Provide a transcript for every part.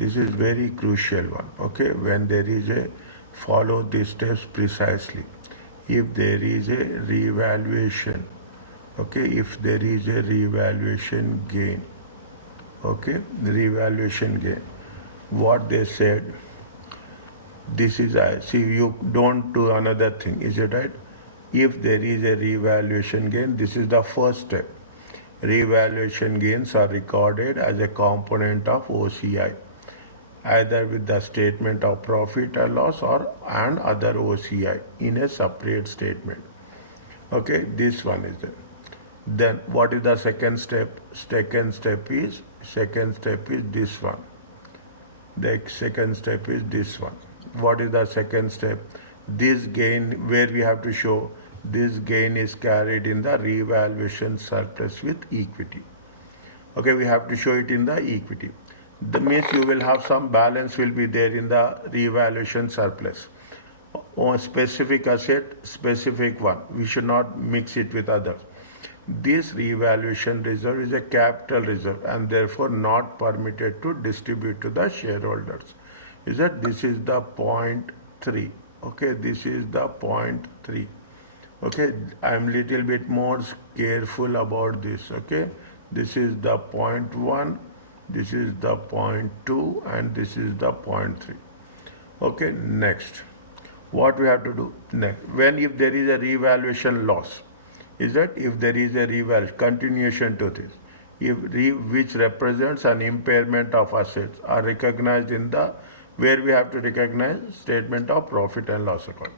This is very crucial one. Okay, when there is a follow these steps precisely. If there is a revaluation, okay, if there is a revaluation gain, okay, the revaluation gain, what they said, this is I see you don't do another thing, is it right? If there is a revaluation gain, this is the first step. Revaluation gains are recorded as a component of OCI, either with the statement of profit or loss or and other OCI in a separate statement. Okay, this one is there. Then what is the second step? Second step is this one. The second step is this one. What is the second step? This gain, where we have to show this gain is carried in the revaluation surplus with equity. Okay, we have to show it in the equity. That means you will have some balance will be there in the revaluation surplus. On specific asset, specific one. We should not mix it with others. This revaluation reserve is a capital reserve and therefore not permitted to distribute to the shareholders. Is that this is the point 3. Okay, this is the point 3. Okay, I am little bit more careful about this. Okay, this is the point 1, this is the point 2, and this is the point 3. Okay, next, what we have to do next? When if there is a revaluation loss, is that if there is a revaluation continuation to this, which represents an impairment of assets are recognized in the where we have to recognize statement of profit and loss account.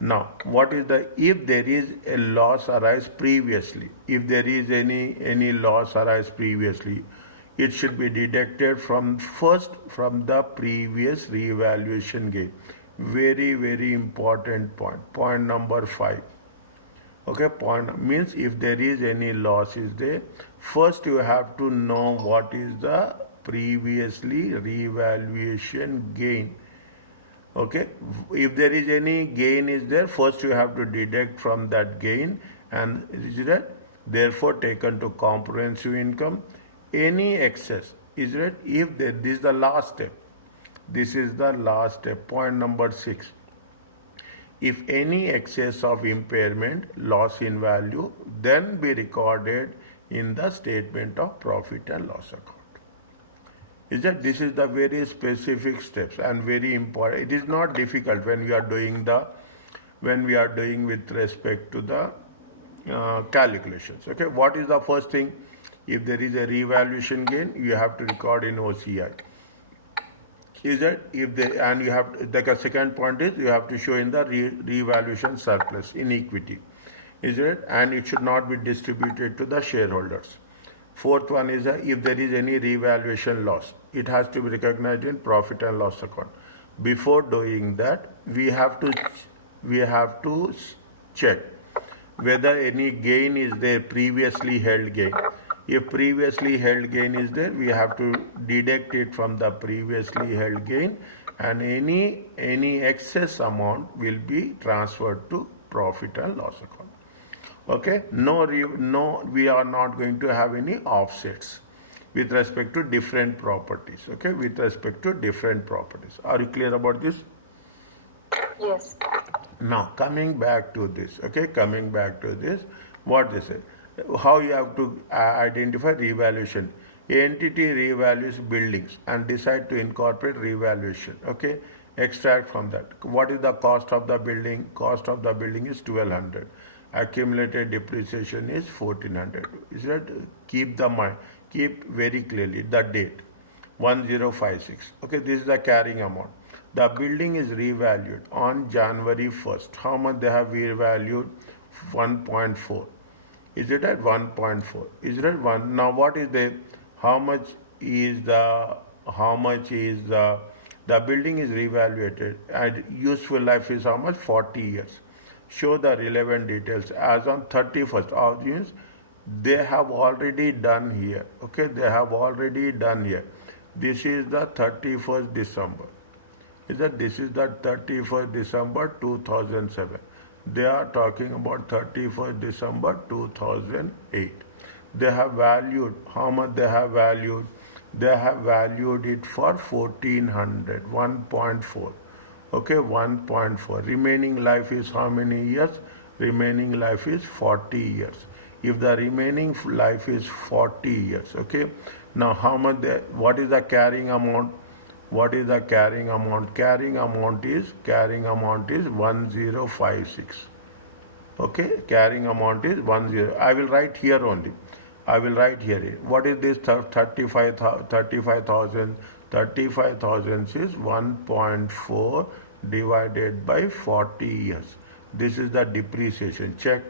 Now, what is the, if there is a loss arise previously, if there is any loss arise previously, it should be deducted from the previous revaluation gain. Very, very important point. Point number 5. Okay, point means if there is any loss is there, first you have to know what is the previously revaluation gain. Okay, if there is any gain is there, first you have to deduct from that gain, and is that therefore taken to comprehensive income. Any excess is that if this is the last step. This is the last step. Point number 6. If any excess of impairment, loss in value, then be recorded in the statement of profit and loss account. Is that this is the very specific steps and very important. It is not difficult when we are doing with respect to the calculations. Okay, what is the first thing? If there is a revaluation gain, you have to record in OCI. Is that if they and you have the second point is you have to show in the revaluation surplus in equity. Is it? And it should not be distributed to the shareholders. Fourth one is if there is any revaluation loss, it has to be recognized in profit and loss account. Before doing that, we have to check whether any gain is there, previously held gain. If previously held gain is there, we have to deduct it from the previously held gain, and any excess amount will be transferred to profit and loss account. Okay, no, we are not going to have any offsets with respect to different properties. Okay, with respect to different properties. Are you clear about this? Yes. Now coming back to this. Okay, coming back to this, what they say, how you have to identify revaluation. Entity revalues buildings and decide to incorporate revaluation. Okay, extract from that. What is the cost of the building? Cost of the building is 1200. Accumulated depreciation is 1400. Is that keep the mind? Keep very clearly the date 1056. Okay, this is the carrying amount. The building is revalued on January 1st. How much they have revalued? 1.4. Is it at 1.4? Is it at 1? Now what is the, how much is the building is revaluated and useful life is how much? 40 years. Show the relevant details as on 31st audience. They have already done here. Okay, they have already done here. This is the 31st December. Is that this is the 31st December 2007. They are talking about 31st December 2008. They have valued, how much they have valued? They have valued it for 1400, 1.4. Okay, 1.4. Remaining life is how many years? Remaining life is 40 years. If the remaining life is 40 years, okay. Now how much what is the carrying amount? What is the carrying amount? Carrying amount is 1056. Okay, carrying amount is 10. I will write here only. I will write here. What is this 35,000? 35,000 is 1.4 divided by 40 years. This is the depreciation. Check.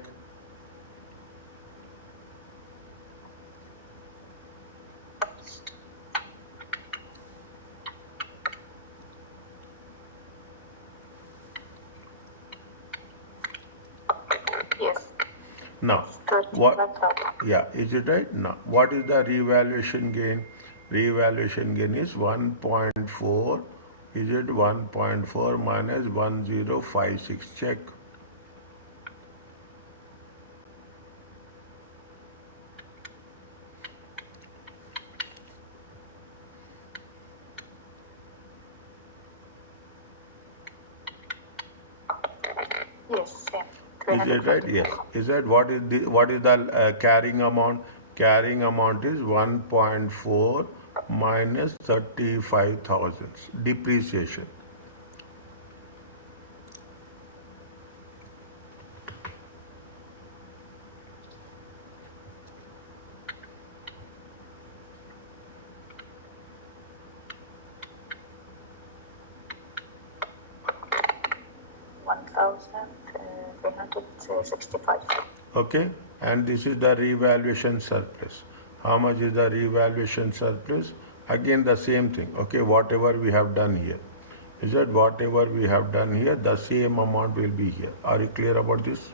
Yes. Now, what? Yeah, is it right? Now, what is the revaluation gain? Revaluation gain is 1.4. Is it 1.4 minus 1056? Check. Yes, same. Is it right? Yes. Is that what is the carrying amount? Carrying amount is 1.4 minus 35,000. Depreciation. $1,365. Okay, and this is the revaluation surplus. How much is the revaluation surplus? Again the same thing. Okay, whatever we have done here. Is that whatever we have done here, the same amount will be here. Are you clear about this?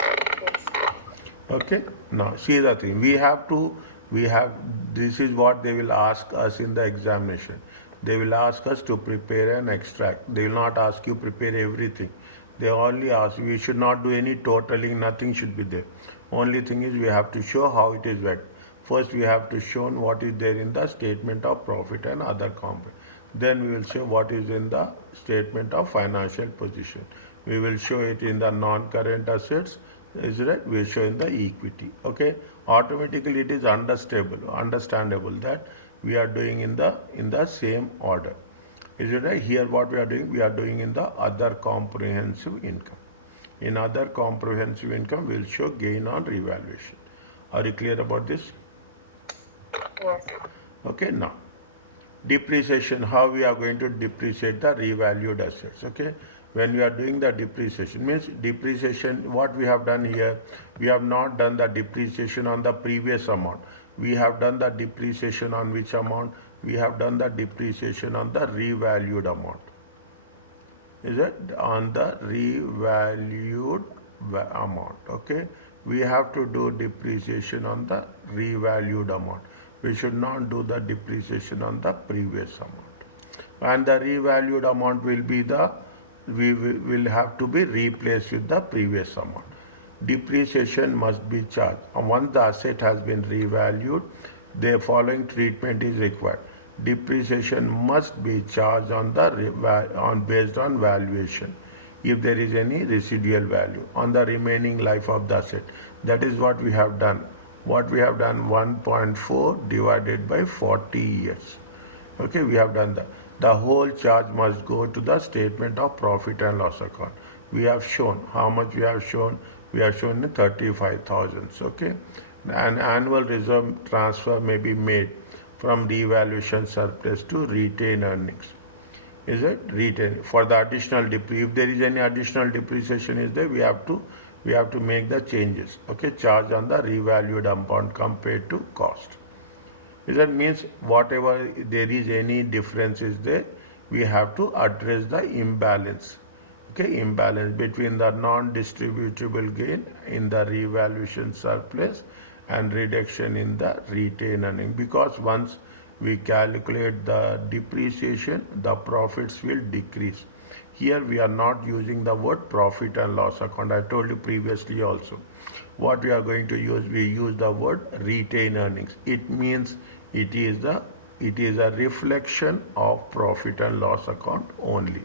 Yes. Okay, now see the thing. This is what they will ask us in the examination. They will ask us to prepare an extract. They will not ask you prepare everything. They only ask, we should not do any totaling, nothing should be there. Only thing is we have to show how it is worked. First we have to show what is there in the statement of profit and other component. Then we will show what is in the statement of financial position. We will show it in the non-current assets, is right? We will show in the equity. Okay, automatically it is understandable that we are doing in the same order. Is it right? Here what we are doing? We are doing in the other comprehensive income. In other comprehensive income, we will show gain on revaluation. Are you clear about this? Yes. Okay, now depreciation, how we are going to depreciate the revalued assets. Okay, when we are doing the depreciation, means depreciation, what we have done here, we have not done the depreciation on the previous amount. We have done the depreciation on which amount? We have done the depreciation on the revalued amount. Is it on the revalued amount? Okay, we have to do depreciation on the revalued amount. We should not do the depreciation on the previous amount. And the revalued amount will be we will have to be replaced with the previous amount. Depreciation must be charged. Once the asset has been revalued, the following treatment is required. Depreciation must be charged based on valuation, if there is any residual value, on the remaining life of the asset. That is what we have done. What we have done, 1.4 divided by 40 years. Okay, we have done that. The whole charge must go to the statement of profit and loss account. We have shown how much we have shown. We have shown 35,000. Okay, an annual reserve transfer may be made from revaluation surplus to retained earnings. Is it retained for the additional if there is any additional depreciation is there, we have to make the changes. Okay, charge on the revalued amount compared to cost. That means whatever there is any difference is there, we have to address the imbalance. Okay, imbalance between the non-distributable gain in the revaluation surplus and reduction in the retained earning, because once we calculate the depreciation, the profits will decrease. Here we are not using the word profit and loss account. I told you previously also. What we are going to use, we use the word retained earnings. It means it is a reflection of profit and loss account only.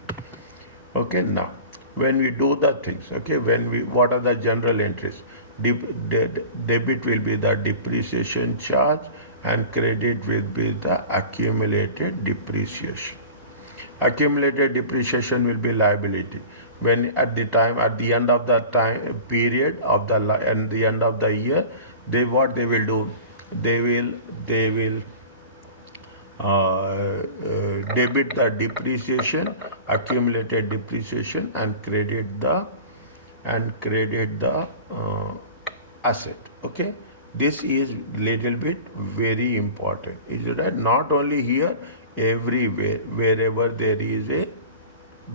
Okay, now when we do the things, okay, what are the general entries? Debit will be the depreciation charge and credit will be the accumulated depreciation. Accumulated depreciation will be liability. When at the end of the time period of and the end of the year, what they will do, they will debit the depreciation, accumulated depreciation, and credit the asset. Okay, this is little bit very important. Is it right? Not only here, everywhere, wherever there is a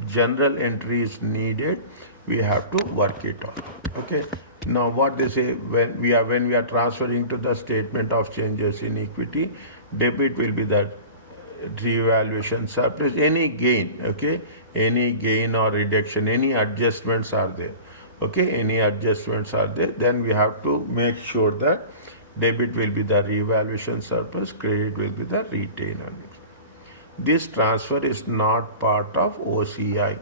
general entry is needed, we have to work it on. Okay. Now what they say, when we are transferring to the statement of changes in equity, debit will be the revaluation surplus, any gain, okay, any gain or reduction, any adjustments are there, okay, any adjustments are there, then we have to make sure that debit will be the revaluation surplus, credit will be the retained earnings. This transfer is not part of OCI.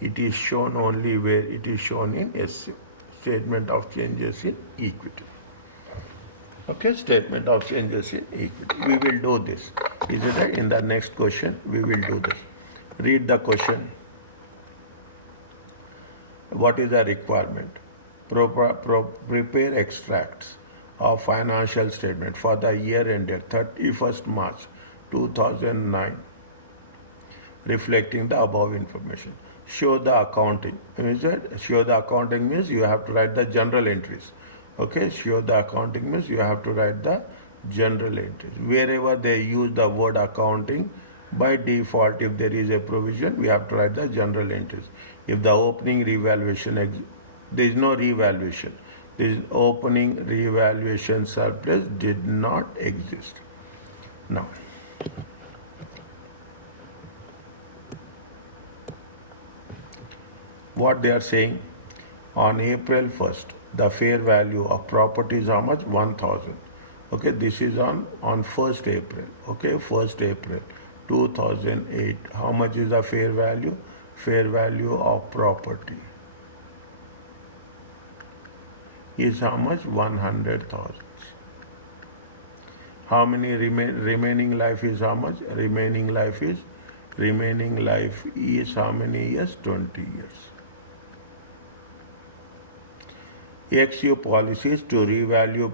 It is shown only where it is shown in SC, statement of changes in equity. Okay, statement of changes in equity. We will do this. Is it right? In the next question, we will do this. Read the question. What is the requirement? Prepare extracts of financial statement for the year ended 31st March 2009, reflecting the above information. Show the accounting. Show the accounting means you have to write the general entries. Okay, show the accounting means you have to write the general entries. Wherever they use the word accounting, by default, if there is a provision, we have to write the general entries. If the opening revaluation, there is no revaluation. This opening revaluation surplus did not exist. Now, what they are saying, on April 1st, the fair value of property is how much? 1,000. Okay, this is on 1st April. Okay, 1st April 2008. How much is the fair value? Fair value of property is how much? 100,000. How many remaining life is how much? Remaining life is how many years? 20 years. XU policies to revalue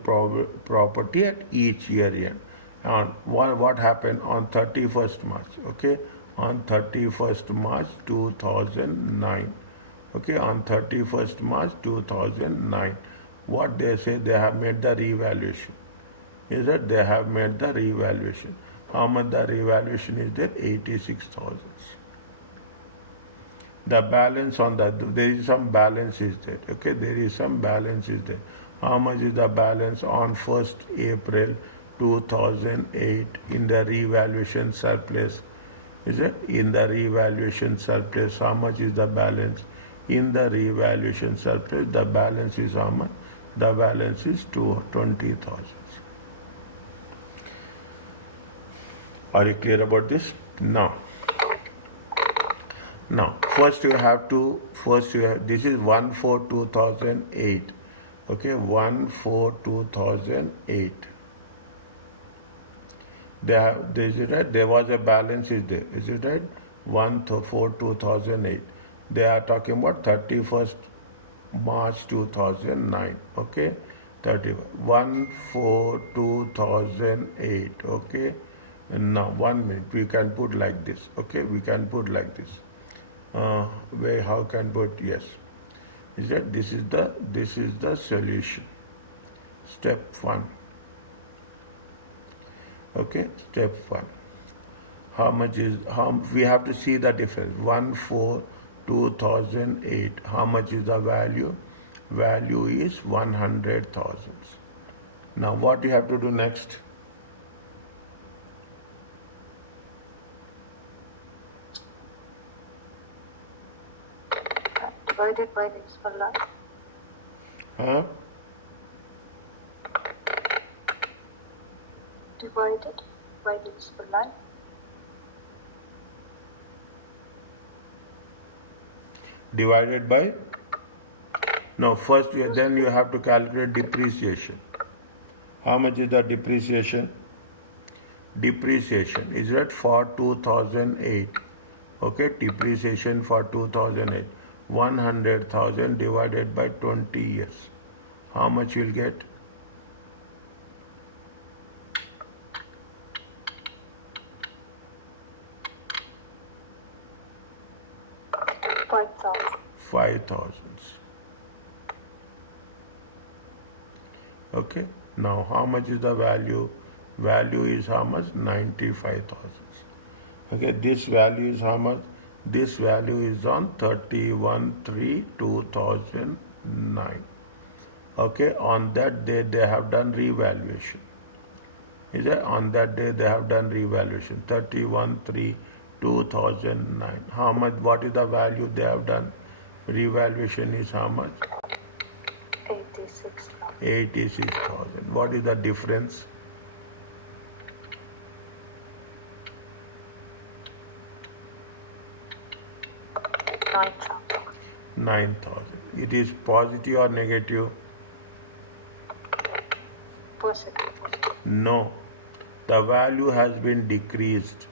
property at each year end. And what happened on 31st March? Okay, on 31st March 2009. Okay, on 31st March 2009. What they say, they have made the revaluation. Is that they have made the revaluation. How much the revaluation is there? 86,000. The balance on that, there is some balance is there. Okay, there is some balance is there. How much is the balance on 1st April 2008 in the revaluation surplus? Is it? In the revaluation surplus, how much is the balance? In the revaluation surplus, the balance is how much? The balance is 20,000. Are you clear about this? Now, this is 1/4/2008. Okay, 1/4/2008. Is it right? There was a balance, is there? Is it right? 1/4/2008. They are talking about 31st March 2009. Okay, 1/4/2008. Okay, and now 1 minute. We can put like this. Okay, we can put like this. How can put? Yes, is that this is the solution. Step 1. Okay, step 1. How much is we have to see the difference. 1/4/2008. How much is the value? Value is 100,000. Now what you have to do next? Divided by the useful life. Huh? Divided by the useful life. Divided by? No, first then you have to calculate depreciation. How much is the depreciation? Depreciation is that for 2008. Okay, depreciation for 2008. 100,000 divided by 20 years. How much you'll get? 5,000. 5,000. Okay, now how much is the value? Value is how much? 95,000. Okay, this value is how much? This value is on 31/3/2009. Okay, on that day they have done revaluation. Is it? On that day they have done revaluation. 31/3/2009. How much? What is the value they have done? Revaluation is how much? 86,000. 86,000. What is the difference? 9,000. 9,000. It is positive or negative? Positive. No. The value has been decreased.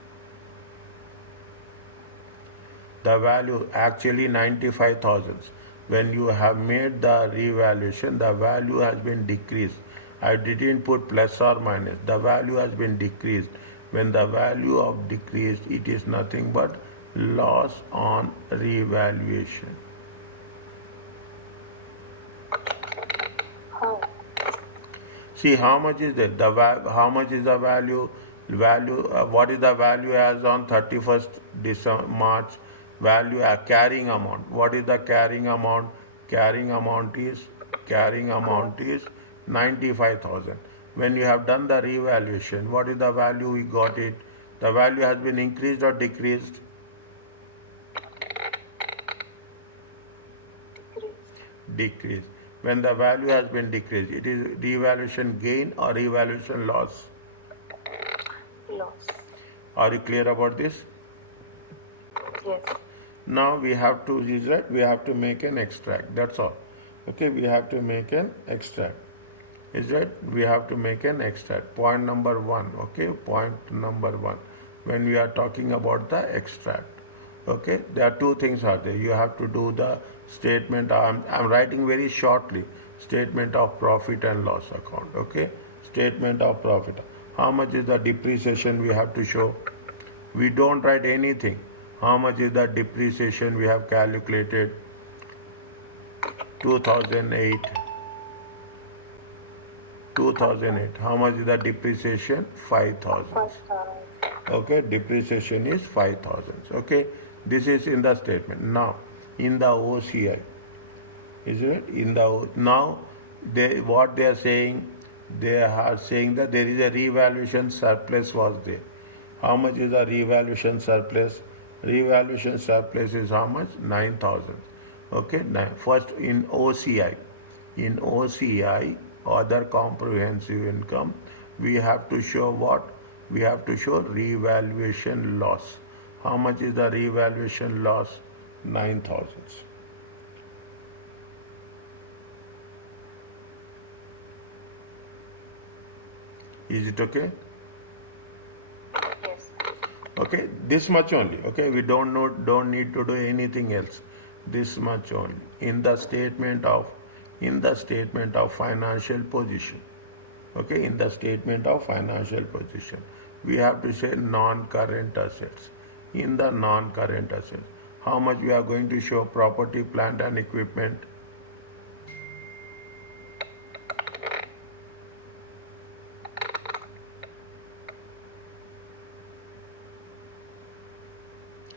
The value actually 95,000. When you have made the revaluation, the value has been decreased. I didn't put plus or minus. The value has been decreased. When the value of decreased, it is nothing but loss on revaluation. How? See how much is it? How much is the value? What is the value as on 31st December, March? Value carrying amount. What is the carrying amount? Carrying amount is 95,000. When you have done the revaluation, what is the value we got it? The value has been increased or decreased? Decreased. When the value has been decreased, it is revaluation gain or revaluation loss? Loss. Are you clear about this? Yes. Now we have to use that. We have to make an extract. That's all. Okay, we have to make an extract. Is that we have to make an extract. Point number 1. Okay, point number 1. When we are talking about the extract. Okay, there are two things are there. You have to do the statement. I'm writing very shortly. Statement of profit and loss account. Okay, statement of profit. How much is the depreciation we have to show? We don't write anything. How much is the depreciation we have calculated? 2008. 2008. How much is the depreciation? 5,000. 5,000. Okay, depreciation is 5,000. Okay, this is in the statement. Now, in the OCI, is it? Now, what they are saying? They are saying that there is a revaluation surplus was there. How much is the revaluation surplus? Revaluation surplus is how much? 9,000. Okay, first in OCI, other comprehensive income, we have to show what? We have to show revaluation loss. How much is the revaluation loss? 9,000. Is it okay? Yes. Okay, this much only. Okay, we don't need to do anything else. This much only. In the statement of financial position. Okay, in the statement of financial position, we have to say non-current assets. In the non-current assets, how much we are going to show? Property, plant and equipment.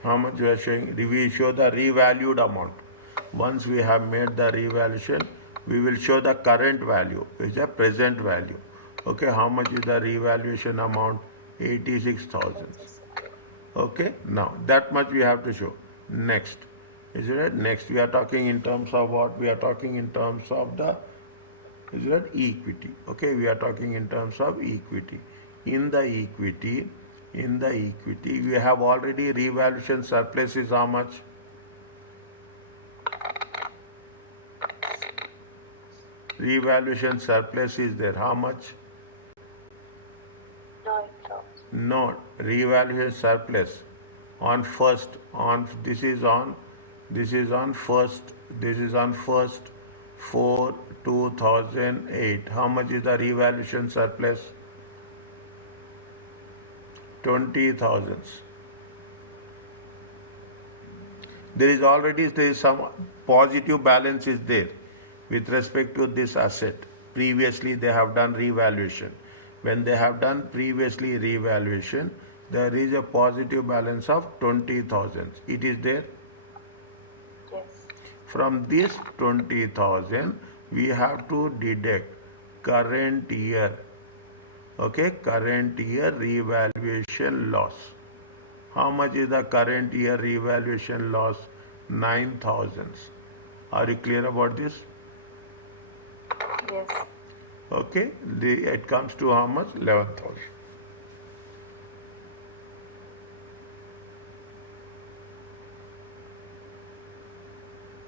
How much we are showing? We show the revalued amount. Once we have made the revaluation, we will show the current value, which is the present value. Okay, how much is the revaluation amount? 86,000. Okay, now that much we have to show. Next, Is it right? Next, we are talking in terms of what? We are talking in terms of the, is it equity? Okay, we are talking in terms of equity. In the equity, we have already revaluation surplus is how much? Revaluation surplus is there. How much? 9,000. No, revaluation surplus on first, on this is on first, this is on first 4 2008. How much is the revaluation surplus? 20,000. There is some positive balance is there with respect to this asset. Previously they have done revaluation. When they have done previously revaluation, there is a positive balance of 20,000. It is there. Yes. From this 20,000, we have to deduct current year. Okay, current year revaluation loss. How much is the current year revaluation loss? 9,000. Are you clear about this? Yes. Okay, it comes to how much? 11,000.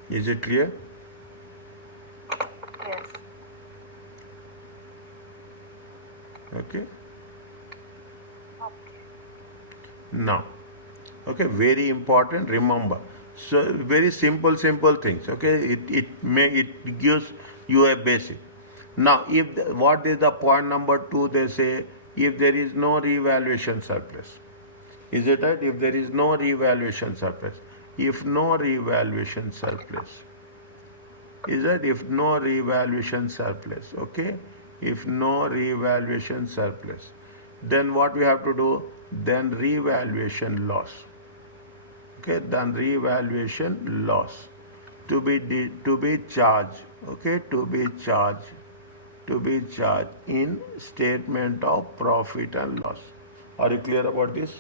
Is it clear? Yes. Okay. Okay. Now, okay, very important, remember. So very simple things. Okay, it gives you a basic. Now, if what is the point number 2? They say if there is no revaluation surplus. Is it right? If there is no revaluation surplus. If no revaluation surplus. Is that if no revaluation surplus? Okay, if no revaluation surplus, then what we have to do? Then revaluation loss. Okay, then revaluation loss to be charged. Okay, to be charged in statement of profit and loss. Are you clear about this?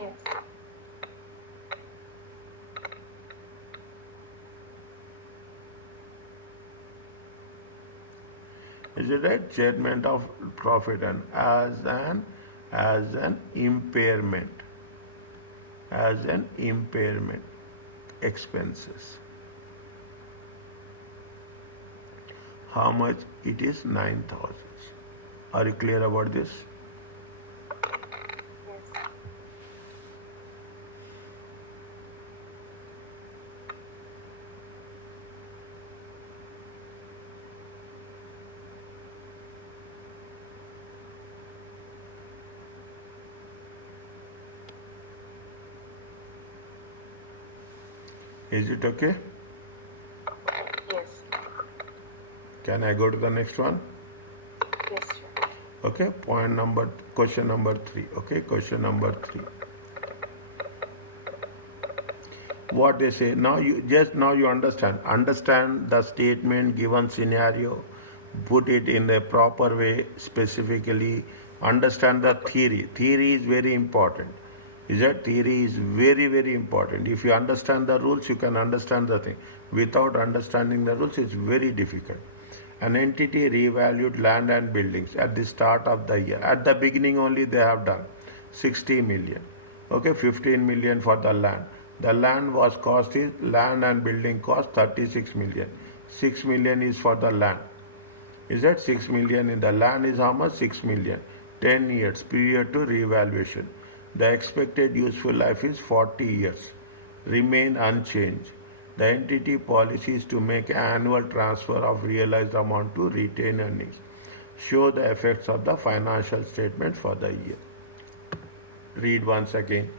Yes. Is it right? Statement of profit and as an impairment. As an impairment expenses. How much? It is 9,000. Are you clear about this? Yes. Is it okay? Yes. Can I go to the next one? Yes, sure. Okay, question number 3. Okay, question number 3. What they say, now you understand the statement, given scenario, put it in a proper way, specifically, understand the theory is very important. Is that theory is very important. If you understand the rules, you can understand the thing. Without understanding the rules, it's very difficult. An entity revalued land and buildings at the start of the year. At the beginning only they have done 60 million. Okay, 15 million for the land. The land and building cost 36 million. 6 million is for the land. Is that 6 million in the land is how much? 6 million. 10 years period to revaluation. The expected useful life is 40 years. Remain unchanged. The entity policy is to make annual transfer of realized amount to retained earnings. Show the effects of the financial statement for the year. Read once again.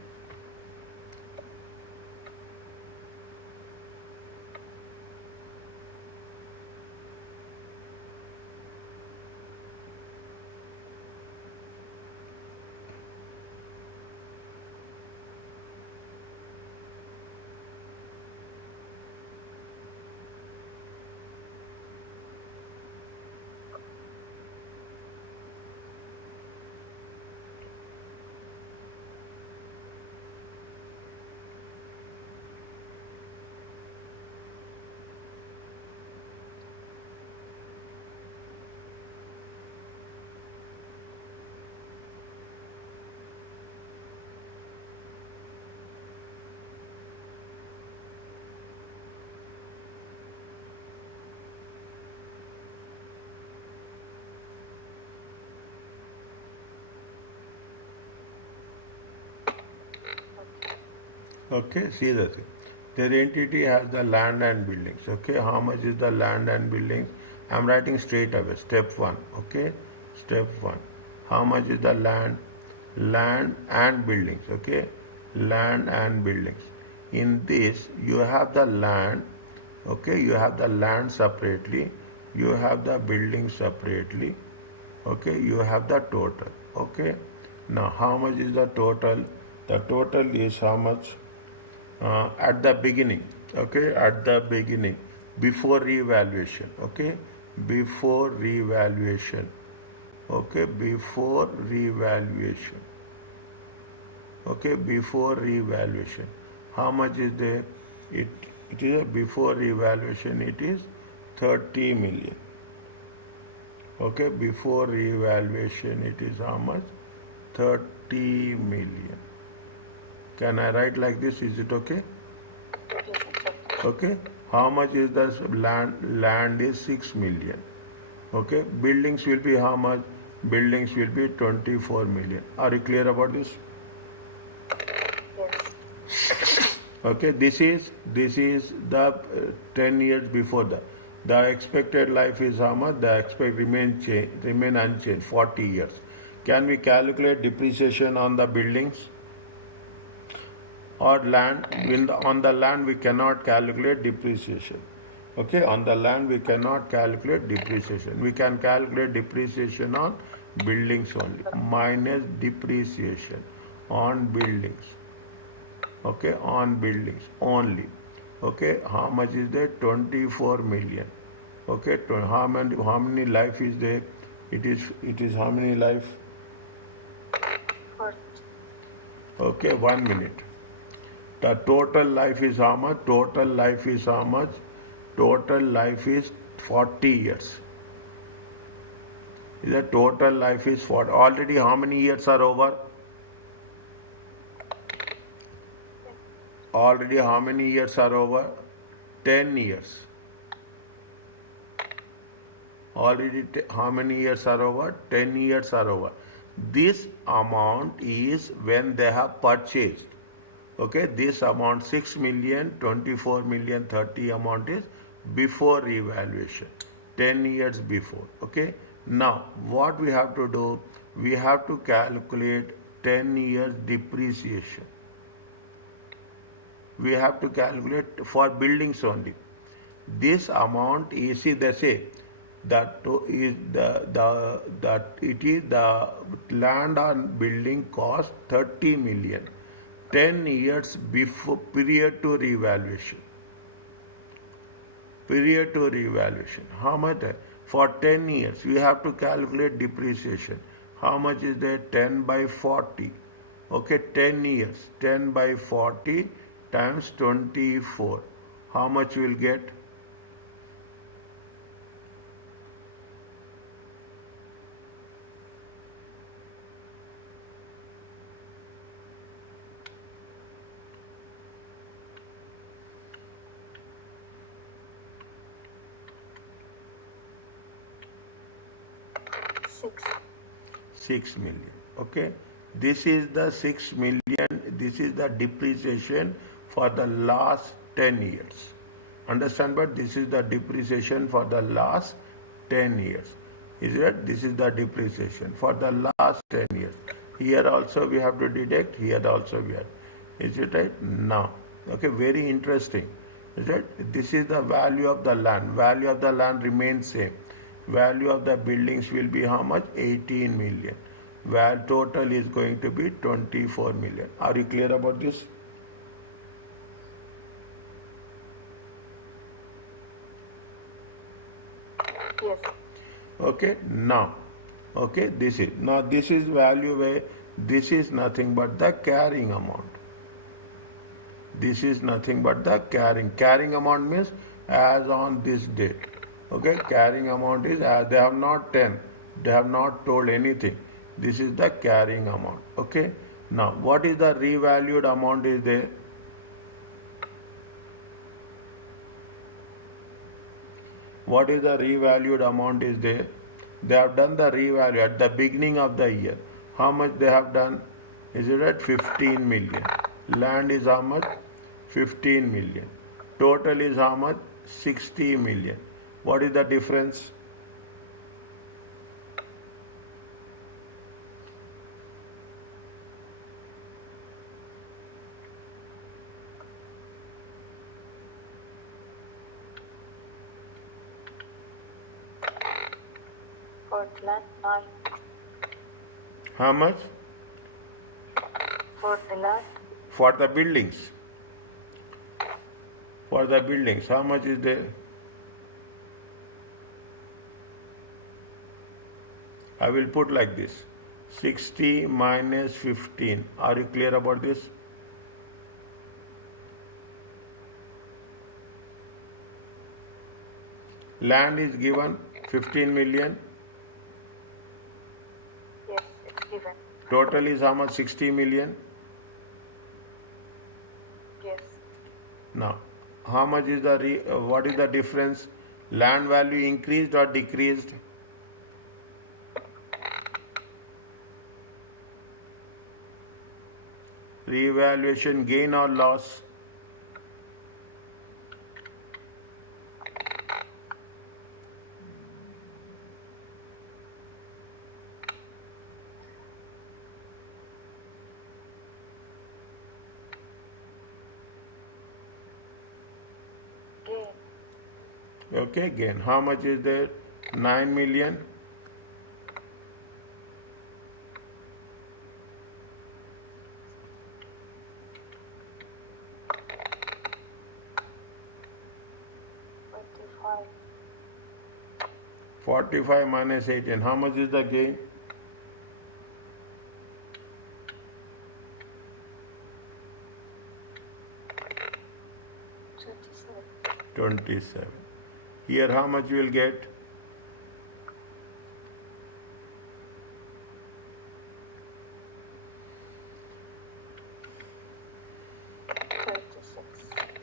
Okay, see the thing. Their entity has the land and buildings. Okay, how much is the land and buildings? I'm writing straight away. Step one. Okay, step one. How much is the land? Land and buildings. Okay, land and buildings. In this, you have the land. Okay, you have the land separately. You have the building separately. Okay, you have the total. Okay, now how much is the total? The total is how much? At the beginning, okay, at the beginning, before revaluation, okay, before revaluation, okay, before revaluation, okay, before revaluation. How much is there? It is a before revaluation, it is 30 million. Okay, before revaluation, it is how much? 30 million. Can I write like this? Is it okay? Yes, it's okay. Okay. How much is the land? Land is 6 million. Okay. Buildings will be how much? Buildings will be 24 million. Are you clear about this? Yes. Okay. This is the 10 years before that. The expected life is how much? The expect remain unchanged 40 years. Can we calculate depreciation on the buildings? Or land, on the land we cannot calculate depreciation. Okay, on the land we cannot calculate depreciation. We can calculate depreciation on buildings only, minus depreciation on buildings. Okay, on buildings only. Okay, how much is there? 24 million. Okay, how many life is there? It is how many life? For Okay, 1 minute. The total life is how much? Total life is how much? Total life is 40 years. The total life is 40. Already how many years are over? Already how many years are over? 10 years. Already how many years are over? 10 years are over. This amount is when they have purchased. Okay, this amount 6 million, 24 million, 30 amount is before revaluation, 10 years before. Okay, now what we have to do? We have to calculate 10 years depreciation. We have to calculate for buildings only. This amount is, see, they say that is that it is the land and building cost 30 million. 10 years before period to revaluation. Period to revaluation. How much? For 10 years, we have to calculate depreciation. How much is there? 10 by 40. Okay, 10 years. 10 by 40 times 24. How much will get? six. 6 million. Okay, this is the 6 million. This is the depreciation for the last 10 years. Understand? But this is the depreciation for the last 10 years. Is it? This is the depreciation for the last 10 years. Here also we have to deduct. Here also we have. Is it right? Now. Okay, very interesting. Is it? This is the value of the land. Value of the land remains same. Value of the buildings will be how much? 18 million. Where total is going to be 24 million. Are you clear about this? Yes. Okay, now, okay, this is value where this is nothing but the carrying amount. This is nothing but the carrying amount means as on this date. Okay, carrying amount is as they have not 10, they have not told anything. This is the carrying amount. Okay, now what is the revalued amount is there? What is the revalued amount is there? They have done the revalue at the beginning of the year. How much they have done? Is it at 15 million? Land is how much? 15 million. Total is how much? 60 million. What is the difference? For the land, 9. How much? For the land, For the buildings. For the buildings, how much is there? I will put like this. 60 minus 15. Are you clear about this? Land is given 15 million. yes, it's given. Total is how much? 60 million. Yes, Now, how much is what is the difference? Land value increased or decreased? Revaluation gain or loss? gain. Okay, gain. How much is there? 9 million. Twenty-five. 45 minus 18. How much is the gain? Twenty-seven. 27. Here, how much you will get? Thirty-six.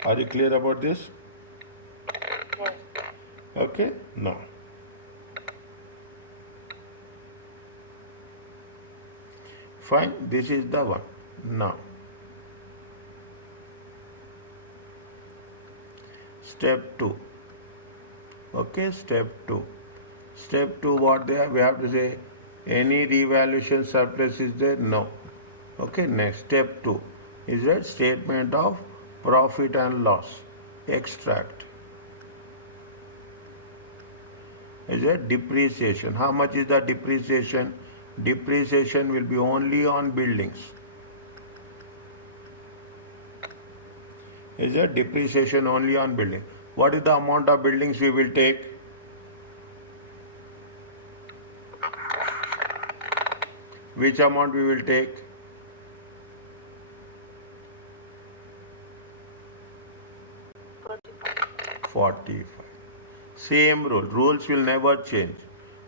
Are you clear about this? Yes. Okay? No. Fine. This is the one. Now, step 2. Okay, step 2. Step 2, what they have? We have to say, any revaluation surplus is there? No. Okay, next, step 2 is that statement of profit and loss. Extract. Is that depreciation? How much is the depreciation? Depreciation will be only on buildings. Is that depreciation only on building? What is the amount of buildings we will take? Which amount we will take? 45. Same rule. Rules will never change.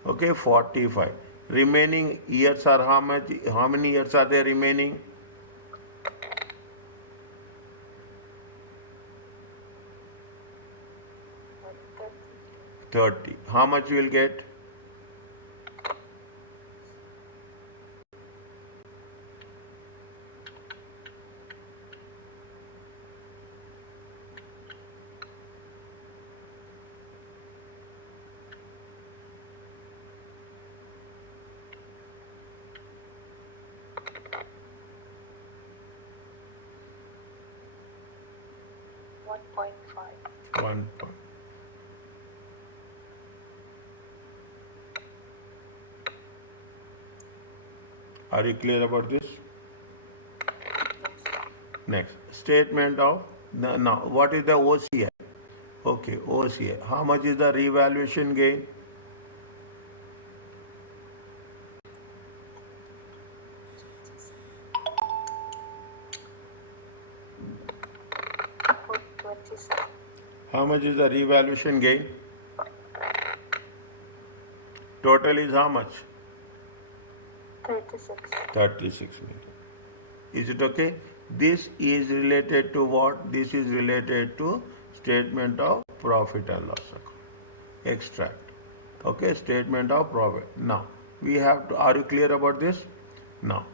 Okay, 45. Remaining years are how much? How many years are there remaining? 30. How much you will get? $1.5. 1 point. Are you clear about this? Next, statement of now what is the OCI? Okay, OCI. How much is the revaluation gain? How much is the revaluation gain? Total is how much? 36. 36 million. Is it okay? This is related to what? This is related to statement of profit and loss account. Extract. Okay, statement of profit. Now, we have to, are you clear about this? Now,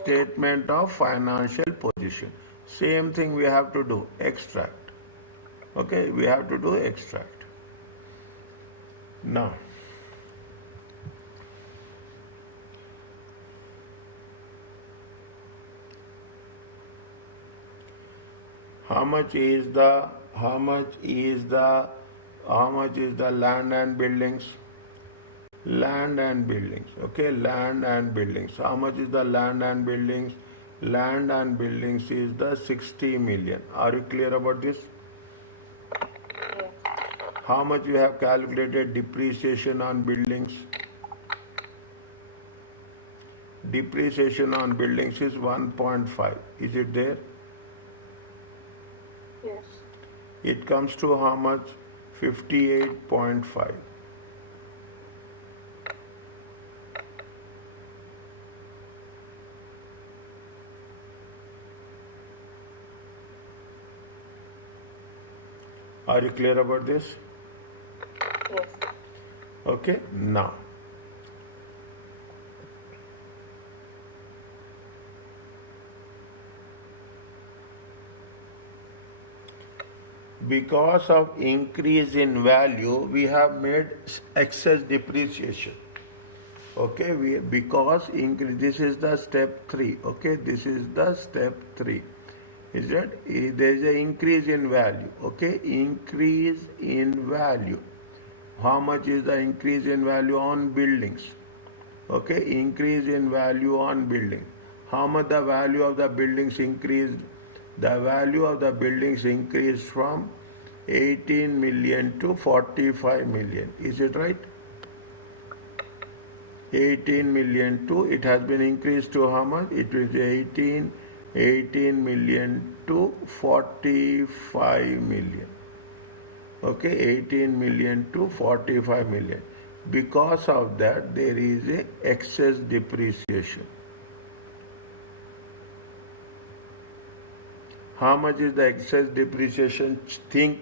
statement of financial position. Same thing we have to do, extract. Okay, we have to do extract. Now, how much is the land and buildings? Land and buildings. Okay, land and buildings. How much is the land and buildings? Land and buildings is the 60 million. Are you clear about this? Yes. How much you have calculated depreciation on buildings? Depreciation on buildings is 1.5. Is it there? Yes. It comes to how much? 58.5. Are you clear about this? Yes. Okay, now. Because of increase in value, we have made excess depreciation. Okay, because increase, this is the step 3. Okay, this is the step 3. Is that there is an increase in value? Okay, increase in value. How much is the increase in value on buildings? Okay, increase in value on building. How much the value of the buildings increased? The value of the buildings increased from 18 million to 45 million. Is it right? 18 million to, it has been increased to how much? It is 18 million to 45 million. Okay, 18 million to 45 million. Because of that, there is a excess depreciation. How much is the excess depreciation? Think.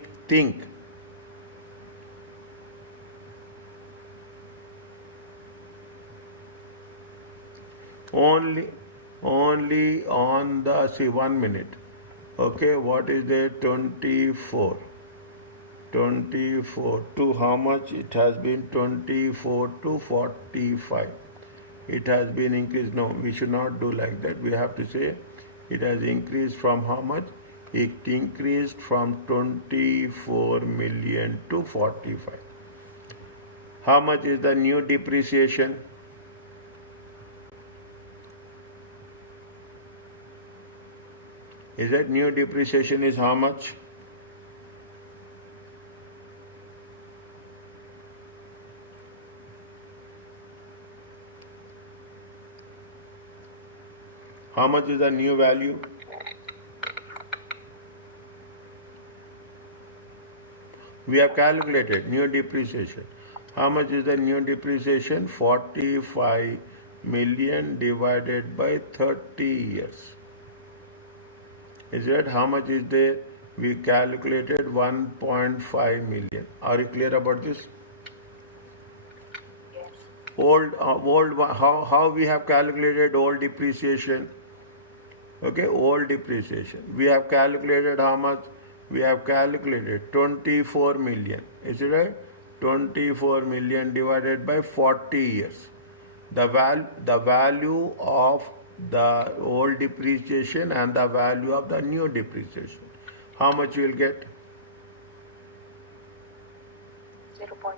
Only on the, see, 1 minute. Okay, what is there? 24 to how much? It has been 24 to 45. It has been increased. No, we should not do like that. We have to say it has increased from how much? It increased from 24 million to 45. How much is the new depreciation? Is that new depreciation is how much? How much is the new value? We have calculated new depreciation. How much is the new depreciation? 45 million divided by 30 years. Is that how much is there? We calculated 1.5 million. Are you clear about this? Yes. How we have calculated old depreciation? Okay, old depreciation. We have calculated how much? We have calculated 24 million. Is it right? 24 million divided by 40 years. The value of the old depreciation and the value of the new depreciation. How much you will get? 0.6.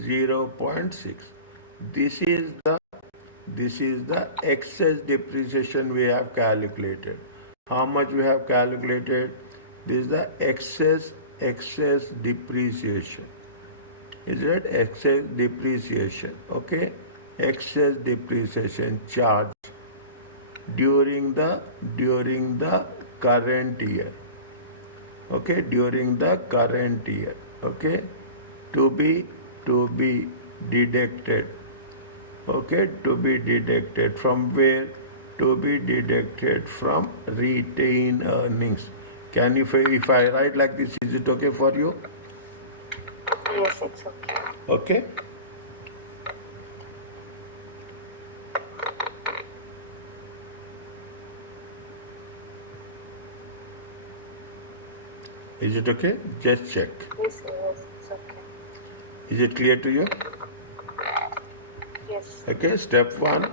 0.6. This is the excess depreciation we have calculated. How much we have calculated? This is the excess depreciation. Is it excess depreciation? Okay, excess depreciation charge during the current year. Okay, during the current year. Okay, to be deducted. Okay, to be deducted from where? To be deducted from retained earnings. Can you, if I write like this, is it okay for you? Yes, it's okay. Okay. Is it okay? Just check. Yes, yes, it's okay. Is it clear to you? Yes. Okay, step 1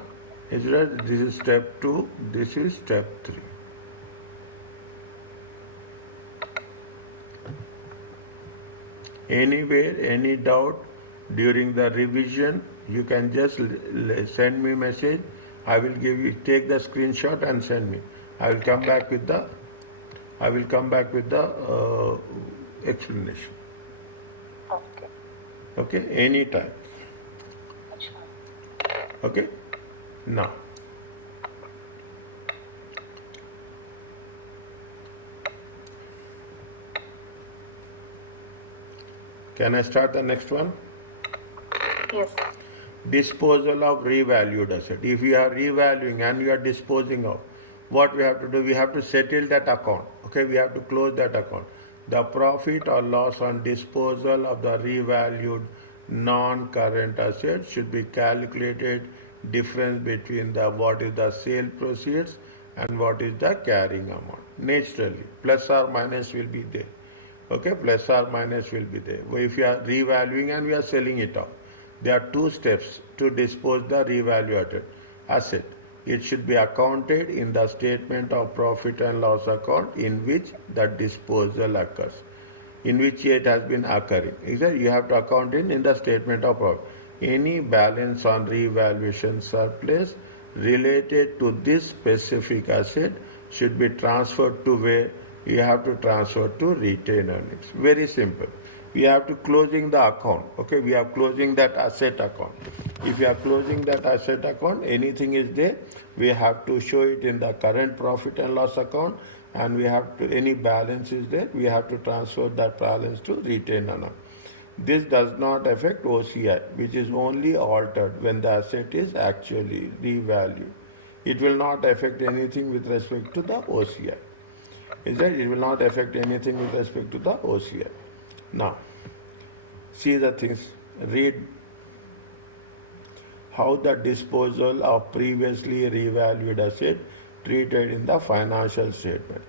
is that this is step 2, this is step 3. Anywhere, any doubt during the revision, you can just send me message. I will take the screenshot and send me. I will come back with the explanation. Okay. Okay, anytime. Sure. Okay, now. Can I start the next one? Yes. Disposal of revalued asset. If you are revaluing and you are disposing of, what we have to do? We have to settle that account. Okay, we have to close that account. The profit or loss on disposal of the revalued non-current asset should be calculated difference between the what is the sale proceeds and what is the carrying amount. Naturally, plus or minus will be there. Okay, plus or minus will be there. If you are revaluing and we are selling it off, there are two steps to dispose the revaluated asset. It should be accounted in the statement of profit and loss account in which the disposal occurs, in which it has been occurring. You have to account in the statement of profit. Any balance on revaluation surplus related to this specific asset should be transferred to where you have to transfer to retained earnings. Very simple. We have to closing the account. Okay, we are closing that asset account. If you are closing that asset account, anything is there, we have to show it in the current profit and loss account, and we have to, any balance is there, we have to transfer that balance to retained earnings. This does not affect OCI, which is only altered when the asset is actually revalued. It will not affect anything with respect to the OCI. Is that it will not affect anything with respect to the OCI. Now, see the things. Read how the disposal of previously revalued asset treated in the financial statement.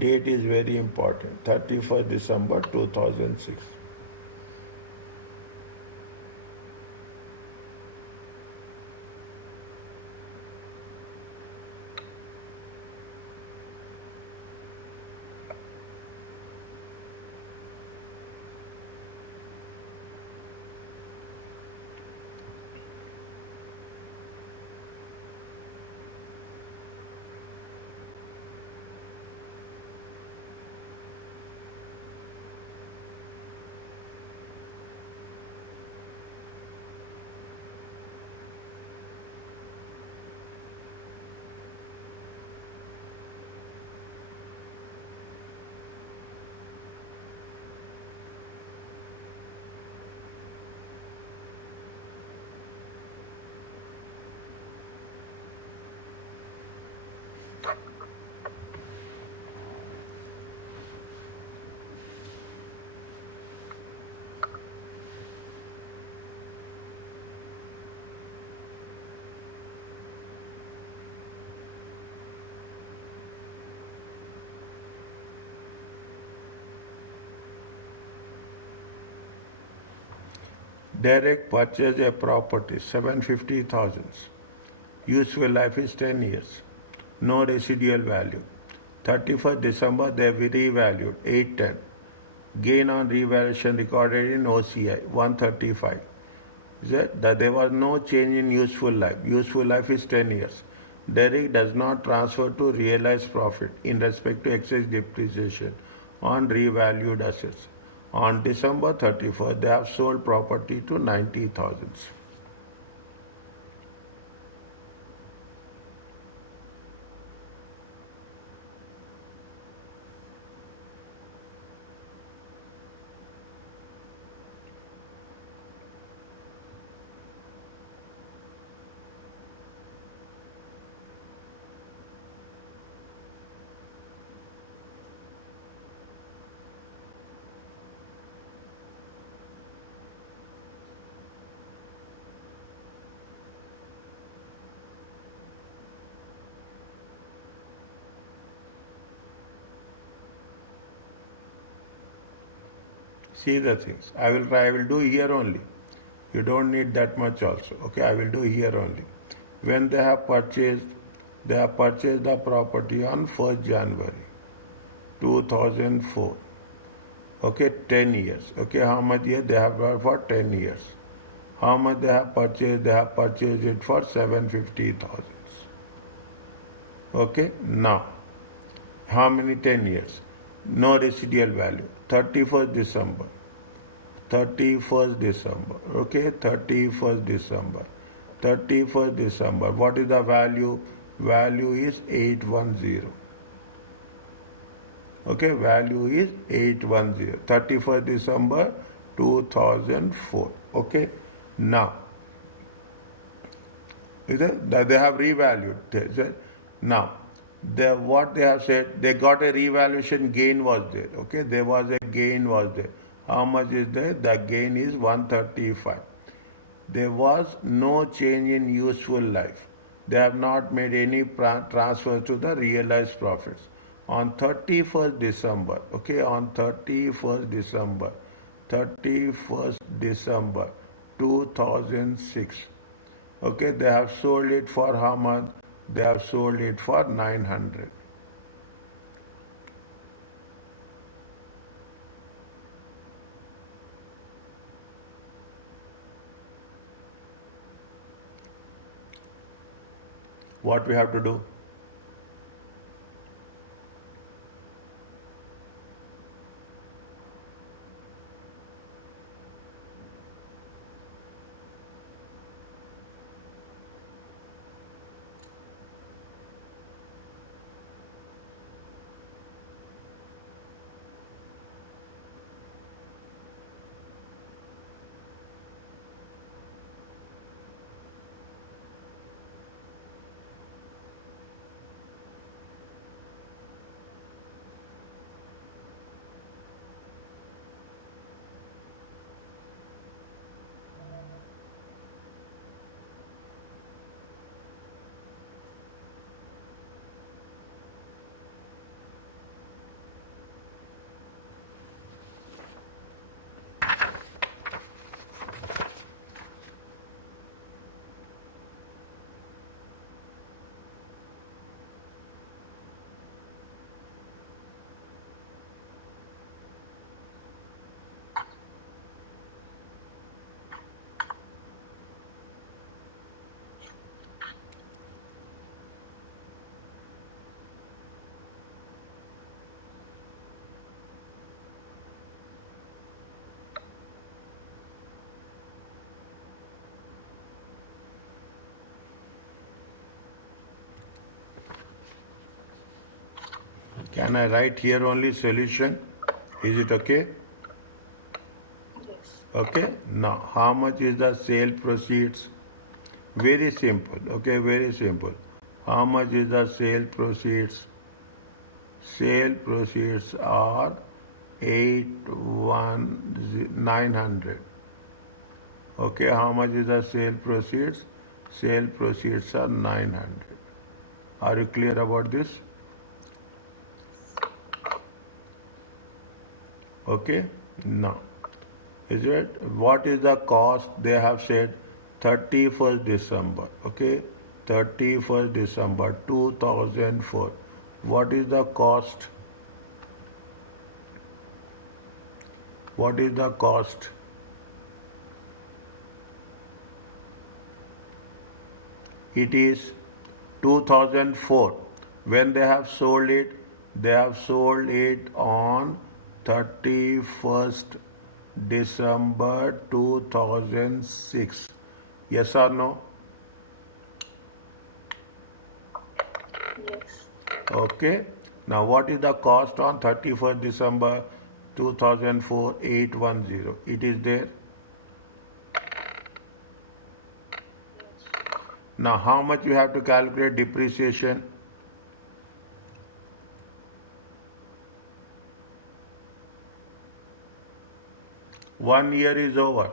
Date is very important. 31st December 2006. Derek purchased a property, 750,000. Useful life is 10 years. No residual value. 31st December they revalued 810. Gain on revaluation recorded in OCI 135. That there was no change in useful life. Useful life is 10 years. Derek does not transfer to realized profit in respect to excess depreciation on revalued assets. On December 31st, they have sold property to 90,000. see the things. I will do here only. You don't need that much also. Okay, I will do here only. When they have purchased the property on 1st January 2004. Okay, 10 years. Okay, how much year they have got for 10 years? How much they have purchased? They have purchased it for 750,000. Okay, now how many 10 years? No residual value. 31st December. 31st December. Okay, 31st December. 31st December. What is the value? Value is 810. Okay, value is 810. 31st December 2004. Okay, now is it that they have revalued? Now, what they have said, they got a revaluation gain was there. Okay, there was a gain was there. How much is there? The gain is 135. There was no change in useful life. They have not made any transfer to the realized profits. On 31st December, okay, on 31st December 2006, okay, they have sold it for how much? They have sold it for 900. What we have to do? Can I write here only solution? Is it okay? Yes. Okay. Now, how much is the sale proceeds? Very simple. Okay, very simple. How much is the sale proceeds? Sale proceeds are 900. Okay, how much is the sale proceeds? Sale proceeds are 900. Are you clear about this? Okay, now is it what is the cost? They have said 31st December. Okay, 31st December 2004. What is the cost? What is the cost? It is 2004. When they have sold it, they have sold it on 31st December 2006. Yes or no? Yes. Okay. Now what is the cost on 31st December 2004? 810. It is there. Now how much you have to calculate depreciation? One year is over.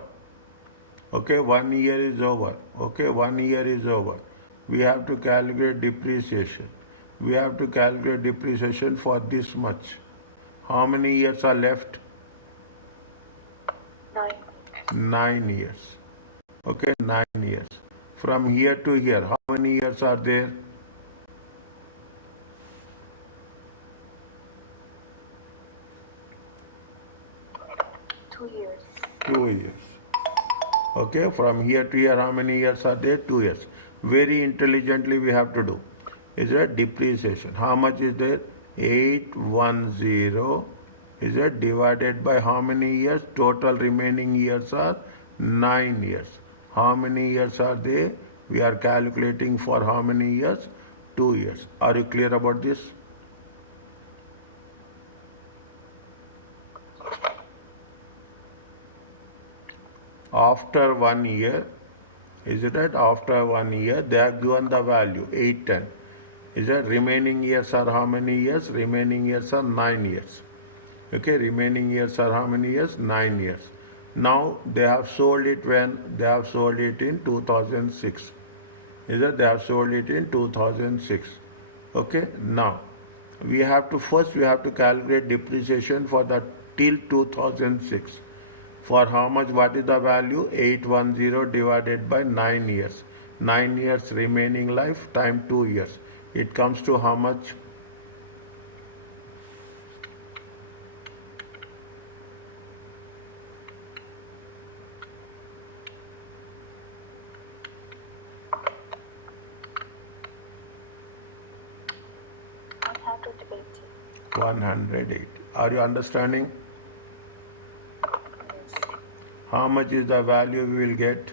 Okay, 1 year is over. Okay, 1 year is over. We have to calculate depreciation. We have to calculate depreciation for this much. How many years are left? 9. 9 years. Okay, 9 years. From here to here, how many years are there? 2 years. 2 years. Okay, from here to here, how many years are there? 2 years. Very intelligently we have to do. Is it depreciation? How much is there? 810. Is it divided by how many years? Total remaining years are 9 years. How many years are there? We are calculating for how many years? 2 years. Are you clear about this? After 1 year, is it right? After 1 year, they have given the value 810. Is that remaining years are how many years? Remaining years are 9 years. Okay, remaining years are how many years? 9 years. Now they have sold it when? They have sold it in 2006. Is that they have sold it in 2006. Okay, now we have to calculate depreciation for the till 2006. For how much? What is the value? 810 divided by 9 years. 9 years remaining life time 2 years. It comes to how much? $180. 180. Are you understanding? Yes. How much is the value we will get?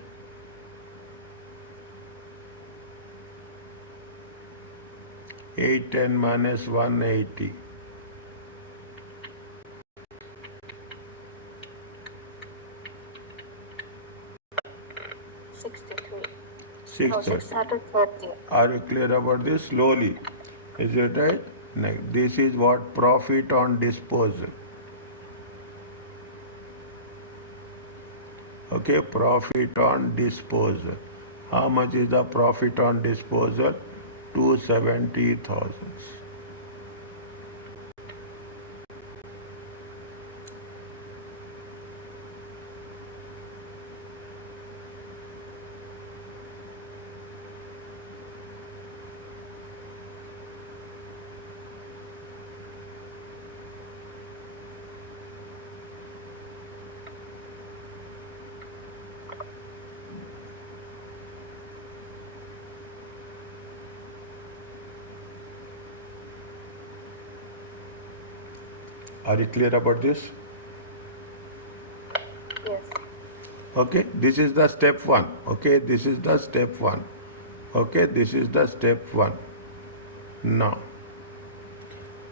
810 minus 180. 63. 630. 630. Are you clear about this? Slowly. Is it right? Next. This is what? Profit on disposal. Okay, profit on disposal. How much is the profit on disposal? 270,000. Are you clear about this? Yes. Okay, this is the step 1. Okay, this is the step 1. Okay, this is the step 1. Now,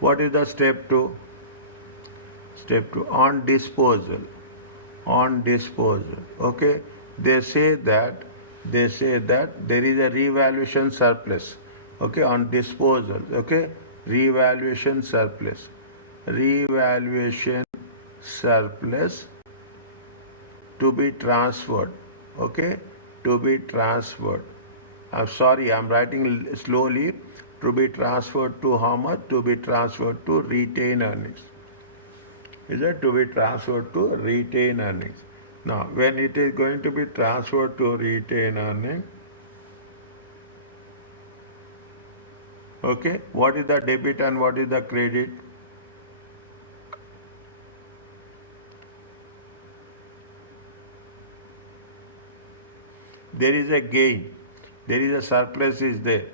what is the step 2? Step 2, on disposal. On disposal. Okay, they say that there is a revaluation surplus. Okay, on disposal. Okay, revaluation surplus. Revaluation surplus to be transferred. Okay, to be transferred. I'm sorry, I'm writing slowly. To be transferred to how much? To be transferred to retained earnings. Is it to be transferred to retained earnings? Now, when it is going to be transferred to retained earnings, okay, what is the debit and what is the credit? There is a gain, there is a surplus is there.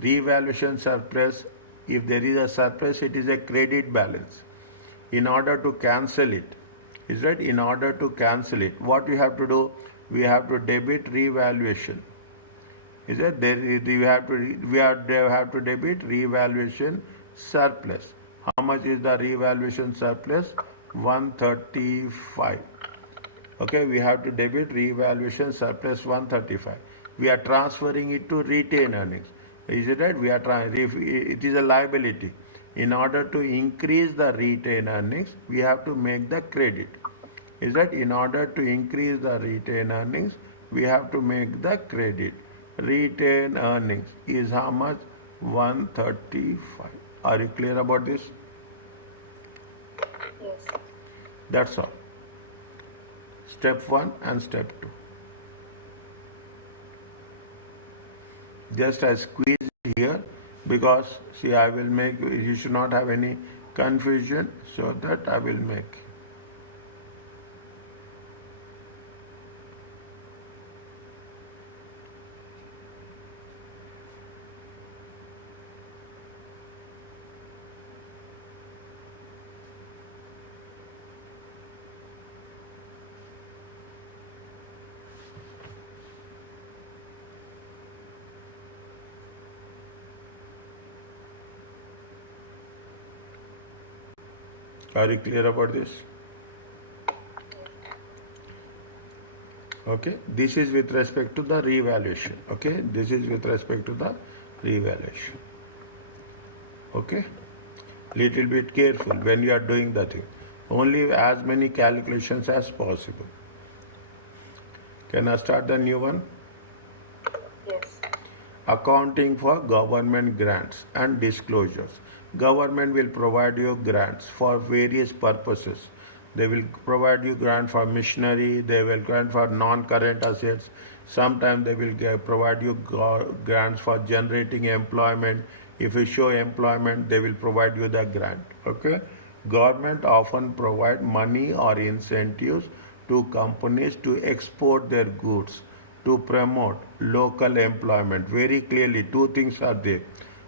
Revaluation surplus, if there is a surplus, it is a credit balance. In order to cancel it, is right? In order to cancel it, what we have to do? We have to debit revaluation. Is it? We have to debit revaluation surplus. How much is the revaluation surplus? 135. Okay, we have to debit revaluation surplus 135. We are transferring it to retained earnings. Is it right? It is a liability. In order to increase the retained earnings, we have to make the credit. Is that in order to increase the retained earnings, we have to make the credit. Retained earnings is how much? 135. Are you clear about this? Yes. That's all. Step 1 and step 2. Just I squeeze here because see I will make, you should not have any confusion, so that I will make. Are you clear about this? Okay, this is with respect to the revaluation. Okay, this is with respect to the revaluation. Okay, little bit careful when you are doing the thing. Only as many calculations as possible. Can I start the new one? Yes. Accounting for government grants and disclosures. Government will provide you grants for various purposes. They will provide you grant for missionary, they will grant for non-current assets. Sometimes they will provide you grants for generating employment. If you show employment, they will provide you the grant. Okay? Government often provide money or incentives to companies to export their goods, to promote local employment. Very clearly, two things are there.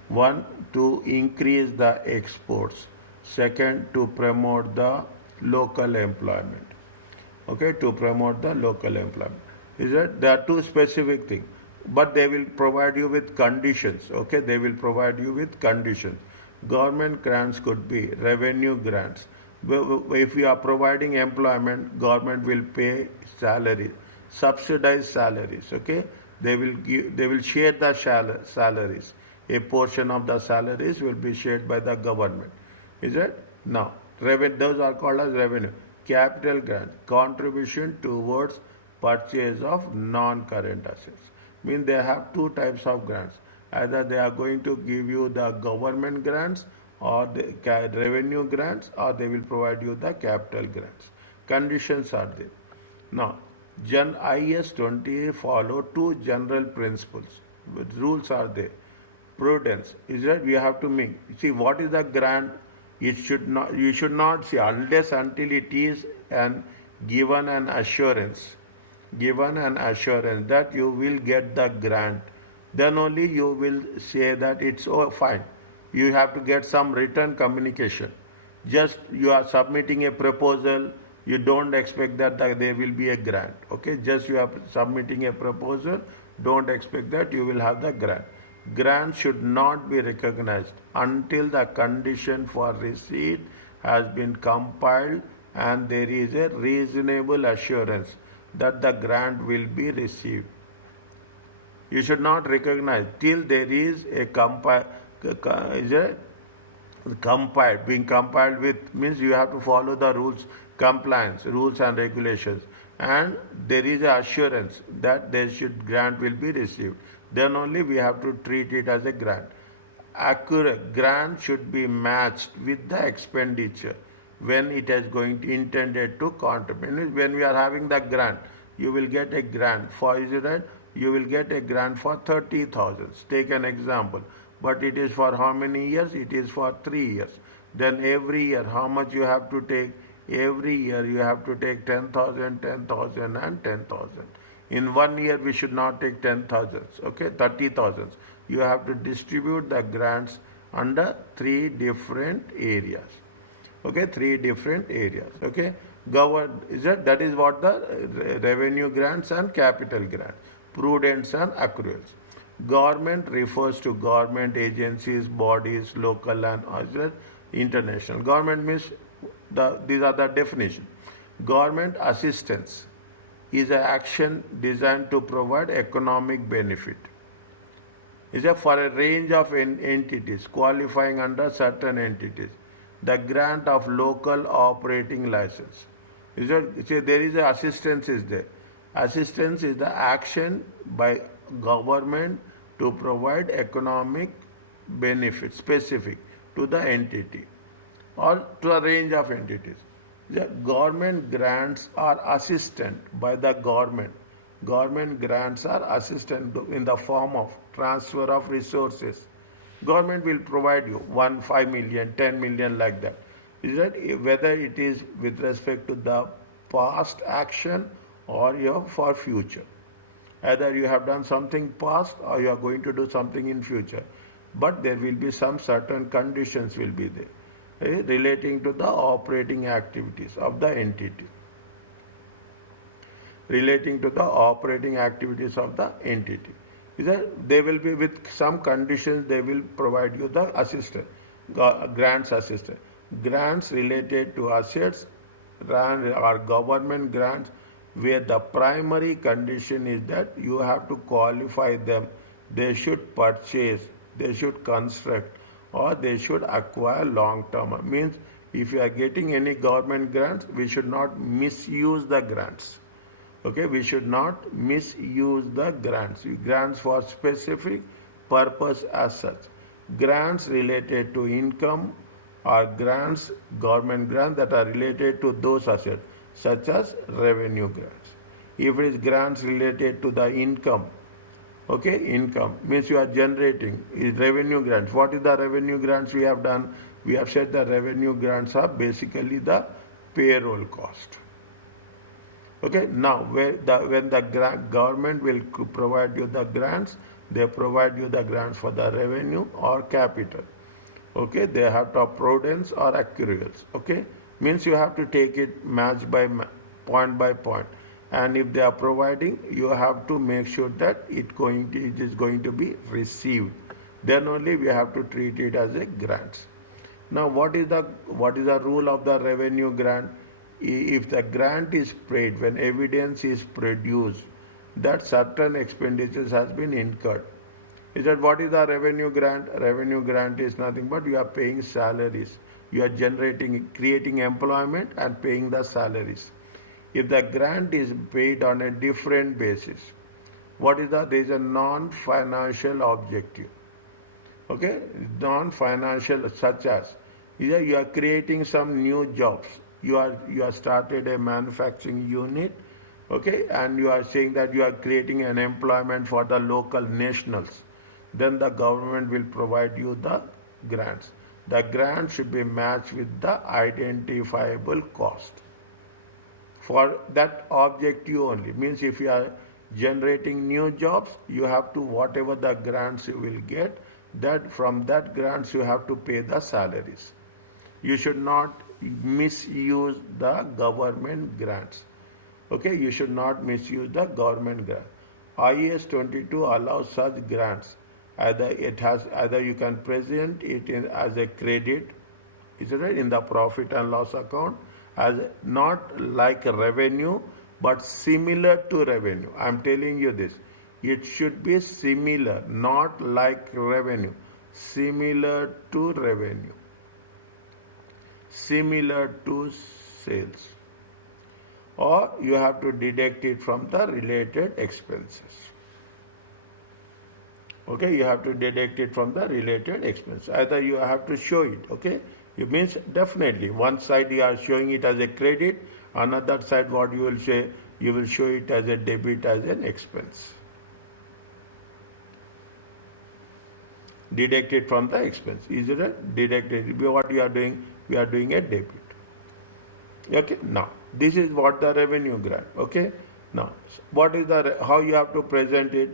One, to increase the exports. Second, to promote the local employment. Okay, to promote the local employment. Is that there are two specific things, but they will provide you with conditions. Okay, they will provide you with conditions. Government grants could be revenue grants. If you are providing employment, government will pay salary, subsidized salaries. Okay, they will share the salaries. A portion of the salaries will be shared by the government. Is it? Now, those are called as revenue. Capital grant, contribution towards purchase of non-current assets. Mean they have two types of grants. Either they are going to give you the government grants or the revenue grants, or they will provide you the capital grants. Conditions are there. Now, IS 20 follow two general principles. Rules are there. Prudence is that we have to make. See what is the grant? It should not. You should not see unless until it is given an assurance that you will get the grant. Then only you will say that it's fine. You have to get some written communication. Just you are submitting a proposal. You don't expect that there will be a grant. Okay, just you are submitting a proposal. Don't expect that you will have the grant. Grant should not be recognized until the condition for receipt has been compiled and there is a reasonable assurance that the grant will be received. You should not recognize till there is a being compiled with, means you have to follow the rules, compliance, rules and regulations, and there is a assurance that grant will be received. Then only we have to treat it as a grant. Accurate grant should be matched with the expenditure when it is going to intended to contribute. When we are having the grant, you will get a grant for, is it right? You will get a grant for 30,000. Take an example. But it is for how many years? It is for 3 years. Then every year, how much you have to take? Every year you have to take 10,000, 10,000 and 10,000. In 1 year we should not take 10,000, okay, 30,000. You have to distribute the grants under 3 different areas. Okay, 3 different areas. Okay, that is what the revenue grants and capital grants, prudence and accruals. Government refers to government agencies, bodies, local and international. Government means these are the definition. Government assistance is an action designed to provide economic benefit. Is for a range of entities qualifying under certain entities. The grant of local operating license. There is a assistance is there. Assistance is the action by government to provide economic benefit specific to the entity or to a range of entities. The government grants are assisted by the government. Government grants are assisted in the form of transfer of resources. Government will provide you 5 million, 10 million like that. Is that whether it is with respect to the past action or your for future. Either you have done something past or you are going to do something in future. But there will be some certain conditions will be there relating to the operating activities of the entity. Relating to the operating activities of the entity. They will be with some conditions, they will provide you the assistance, grants assistance. Grants related to assets or government grants where the primary condition is that you have to qualify them. They should purchase, they should construct, or they should acquire long term. Means if you are getting any government grants, we should not misuse the grants. Okay, we should not misuse the grants. Grants for specific purpose as such. Grants related to income or grants, government grants that are related to those assets, such as revenue grants. If it is grants related to the income, okay, income means you are generating is revenue grants. What is the revenue grants we have done? We have said the revenue grants are basically the payroll cost. Okay, now when the government will provide you the grants, they provide you the grants for the revenue or capital. Okay, they have to have prudence or accruals. Okay, means you have to take it match by point by point. And if they are providing, you have to make sure that it is going to be received. Then only we have to treat it as a grant. Now, what is the rule of the revenue grant? If the grant is paid, when evidence is produced that certain expenditures has been incurred. Is that what is the revenue grant? Revenue grant is nothing but you are paying salaries. You are creating employment and paying the salaries. If the grant is paid on a different basis, there is a non-financial objective. Okay, non-financial such as you are creating some new jobs. You are started a manufacturing unit, okay, and you are saying that you are creating an employment for the local nationals. Then the government will provide you the grants. The grant should be matched with the identifiable cost. For that objective only. Means if you are generating new jobs, you have to, whatever the grants you will get, that from that grants you have to pay the salaries. You should not misuse the government grants. Okay, you should not misuse the government grant. IAS 22 allows such grants. Either you can present it as a credit, is it right, in the profit and loss account, as not like revenue, but similar to revenue. I am telling you this. It should be similar, not like revenue. Similar to revenue. Similar to sales. Or you have to deduct it from the related expenses. Okay, you have to deduct it from the related expense. Either you have to show it, okay? It means definitely one side you are showing it as a credit, another side what you will say, you will show it as a debit, as an expense. Deduct it from the expense. Is it a deducted? What you are doing? We are doing a debit. Okay, now this is what the revenue grant. Okay, now what is how you have to present it?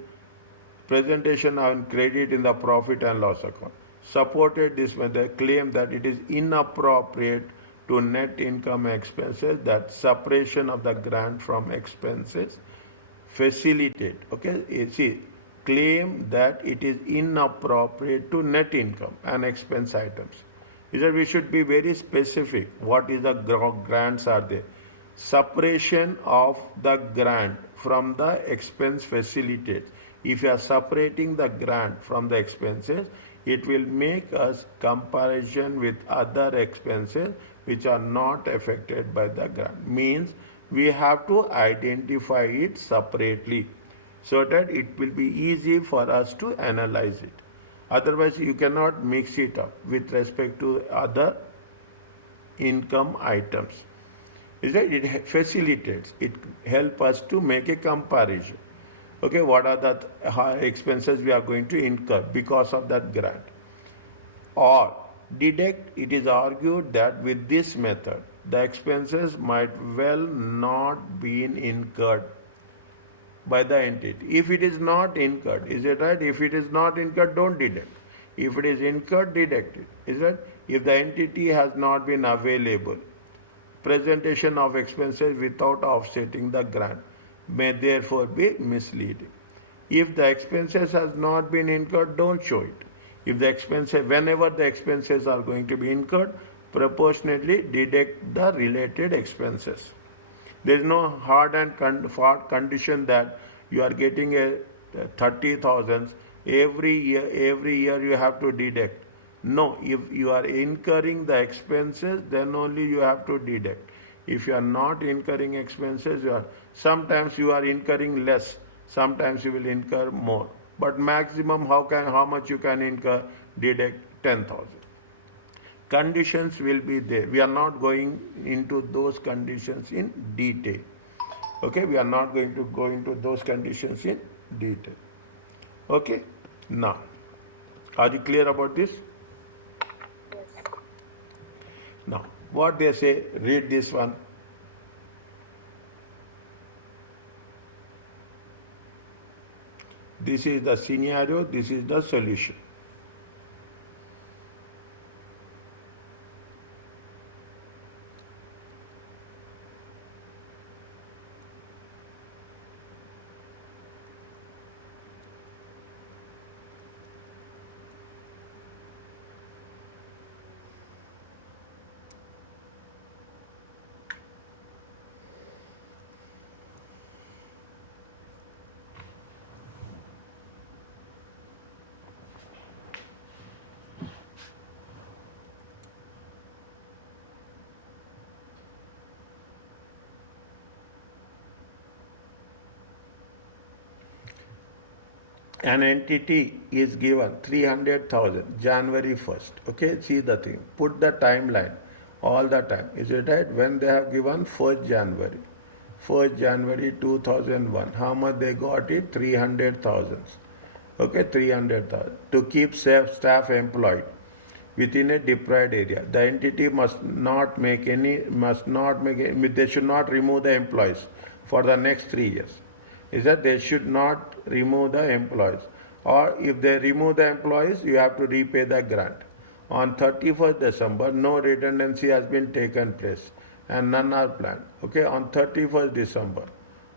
Presentation on credit in the profit and loss account. Supported this method claim that it is inappropriate to net income expenses, that separation of the grant from expenses facilitate. Okay, see, claim that it is inappropriate to net income and expense items. Is that we should be very specific. What is the grants are there? Separation of the grant from the expense facilitates. If you are separating the grant from the expenses, it will make us comparison with other expenses which are not affected by the grant. Means we have to identify it separately so that it will be easy for us to analyze it. Otherwise, you cannot mix it up with respect to other income items. Is that it facilitates, it helps us to make a comparison. Okay, what are the expenses we are going to incur because of that grant? Or deduct, it is argued that with this method, the expenses might well not be incurred by the entity. If it is not incurred, is it right? If it is not incurred, don't deduct. If it is incurred, deduct it. Is that? If the entity has not been available, presentation of expenses without offsetting the grant may therefore be misleading. If the expenses has not been incurred, don't show it. If the expenses, whenever the expenses are going to be incurred, proportionately deduct the related expenses. There is no hard and hard condition that you are getting a 30,000 every year you have to deduct. No, if you are incurring the expenses, then only you have to deduct. If you are not incurring expenses, sometimes you are incurring less, sometimes you will incur more. But maximum, how much you can incur? Deduct 10,000. Conditions will be there. We are not going into those conditions in detail. Okay, we are not going to go into those conditions in detail. Okay, now, are you clear about this? Yes. Now, what they say, read this one. This is the scenario, this is the solution. An entity is given 300,000 January 1st. Okay, see the thing. Put the timeline all the time. Is it right? When they have given 1st January. 1st January 2001. How much they got it? 300,000. Okay, 300,000. To keep staff employed within a deprived area. The entity they should not remove the employees for the next 3 years. Is that they should not remove the employees. Or if they remove the employees, you have to repay the grant. On 31st December, no redundancy has been taken place and none are planned. Okay, on 31st December.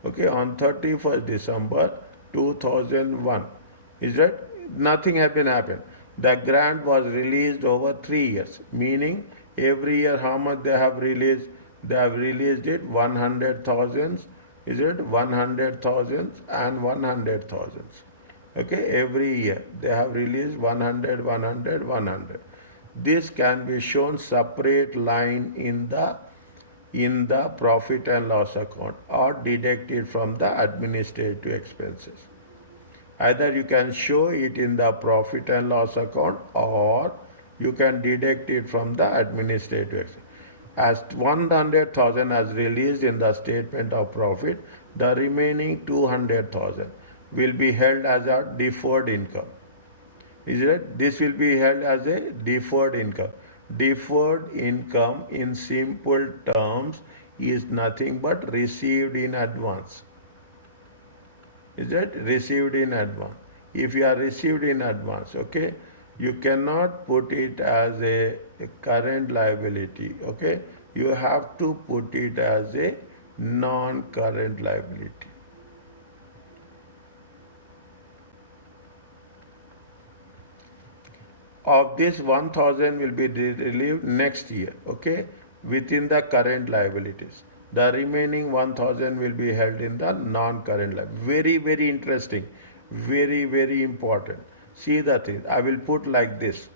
Okay, on 31st December 2001. Is that nothing has been happened. The grant was released over 3 years, meaning every year how much they have released? They have released it 100,000. Is it 100,000 and 100,000? Okay, every year they have released 100, 100, 100. This can be shown separate line in the profit and loss account or deducted from the administrative expenses. Either you can show it in the profit and loss account or you can deduct it from the administrative expenses. As 100,000 as released in the statement of profit, the remaining 200,000 will be held as a deferred income. Is it? This will be held as a deferred income. Deferred income in simple terms is nothing but received in advance. Is it? Received in advance. If you are received in advance, okay, you cannot put it as a current liability, okay? You have to put it as a non-current liability. Of this, 1,000 will be relieved next year, okay, within the current liabilities. The remaining 1,000 will be held in the non-current liability. Very, very interesting. Very, very important. See the thing. I will put like this.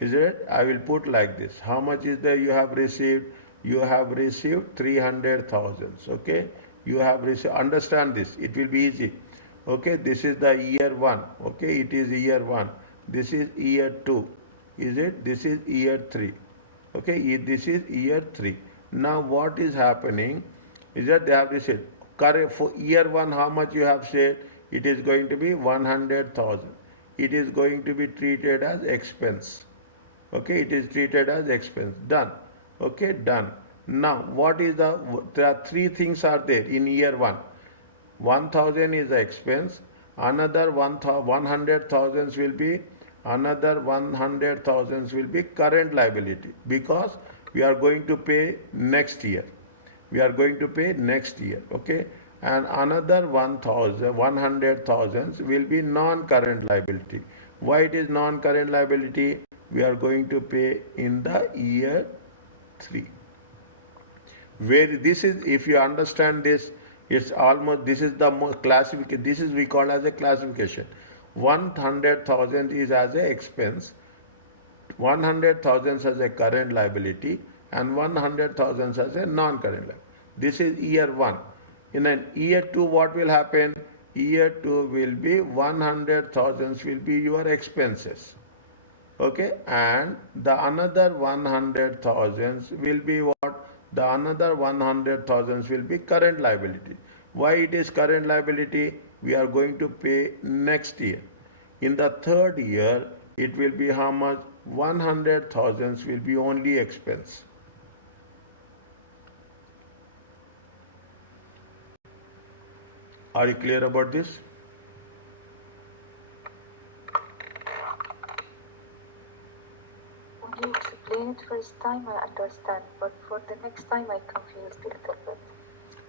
Is it? I will put like this. How much is there you have received? You have received 300,000. Okay? You have received. Understand this. It will be easy. Okay? This is the year 1. Okay? It is year 1. This is year 2. Is it? This is year 3. Okay? This is year 3. Now what is happening is that they have to say, for year 1 how much you have said, it is going to be 100,000. It is going to be treated as expense. Okay, it is treated as expense. Done. Okay, done. Now what is there are three things are there in year 1. 1,000 is the expense, another 100,000 will be current liability, because we are going to pay next year. Okay, and another 100,000 will be non-current liability. Why it is non-current liability? We are going to pay in the year 3. Where this is, if you understand this, it's almost, this is the classification, this is we call as a classification. 100,000 is as a expense, 100,000 as a current liability, and 100,000 as a non-current liability. This is year 1. In an year 2, what will happen? Year 2 will be 100,000 will be your expenses. Okay, and the another 100,000 will be what? The another 100,000 will be current liability. Why it is current liability? We are going to pay next year. In the 3rd year, it will be how much? 100,000 will be only expense. Are you clear about this? When you explain it first time, I understand, but for the next time, I confused a little bit.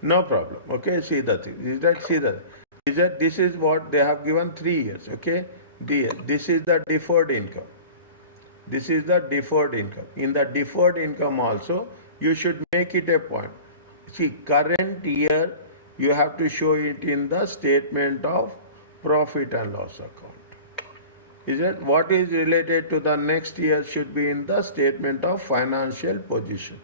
No problem. Okay, see the thing. Is that this is what they have given 3 years. Okay, this is the deferred income. This is the deferred income. In the deferred income also, you should make it a point. See, current year, you have to show it in the statement of profit and loss account. Is it what is related to the next year should be in the statement of financial position.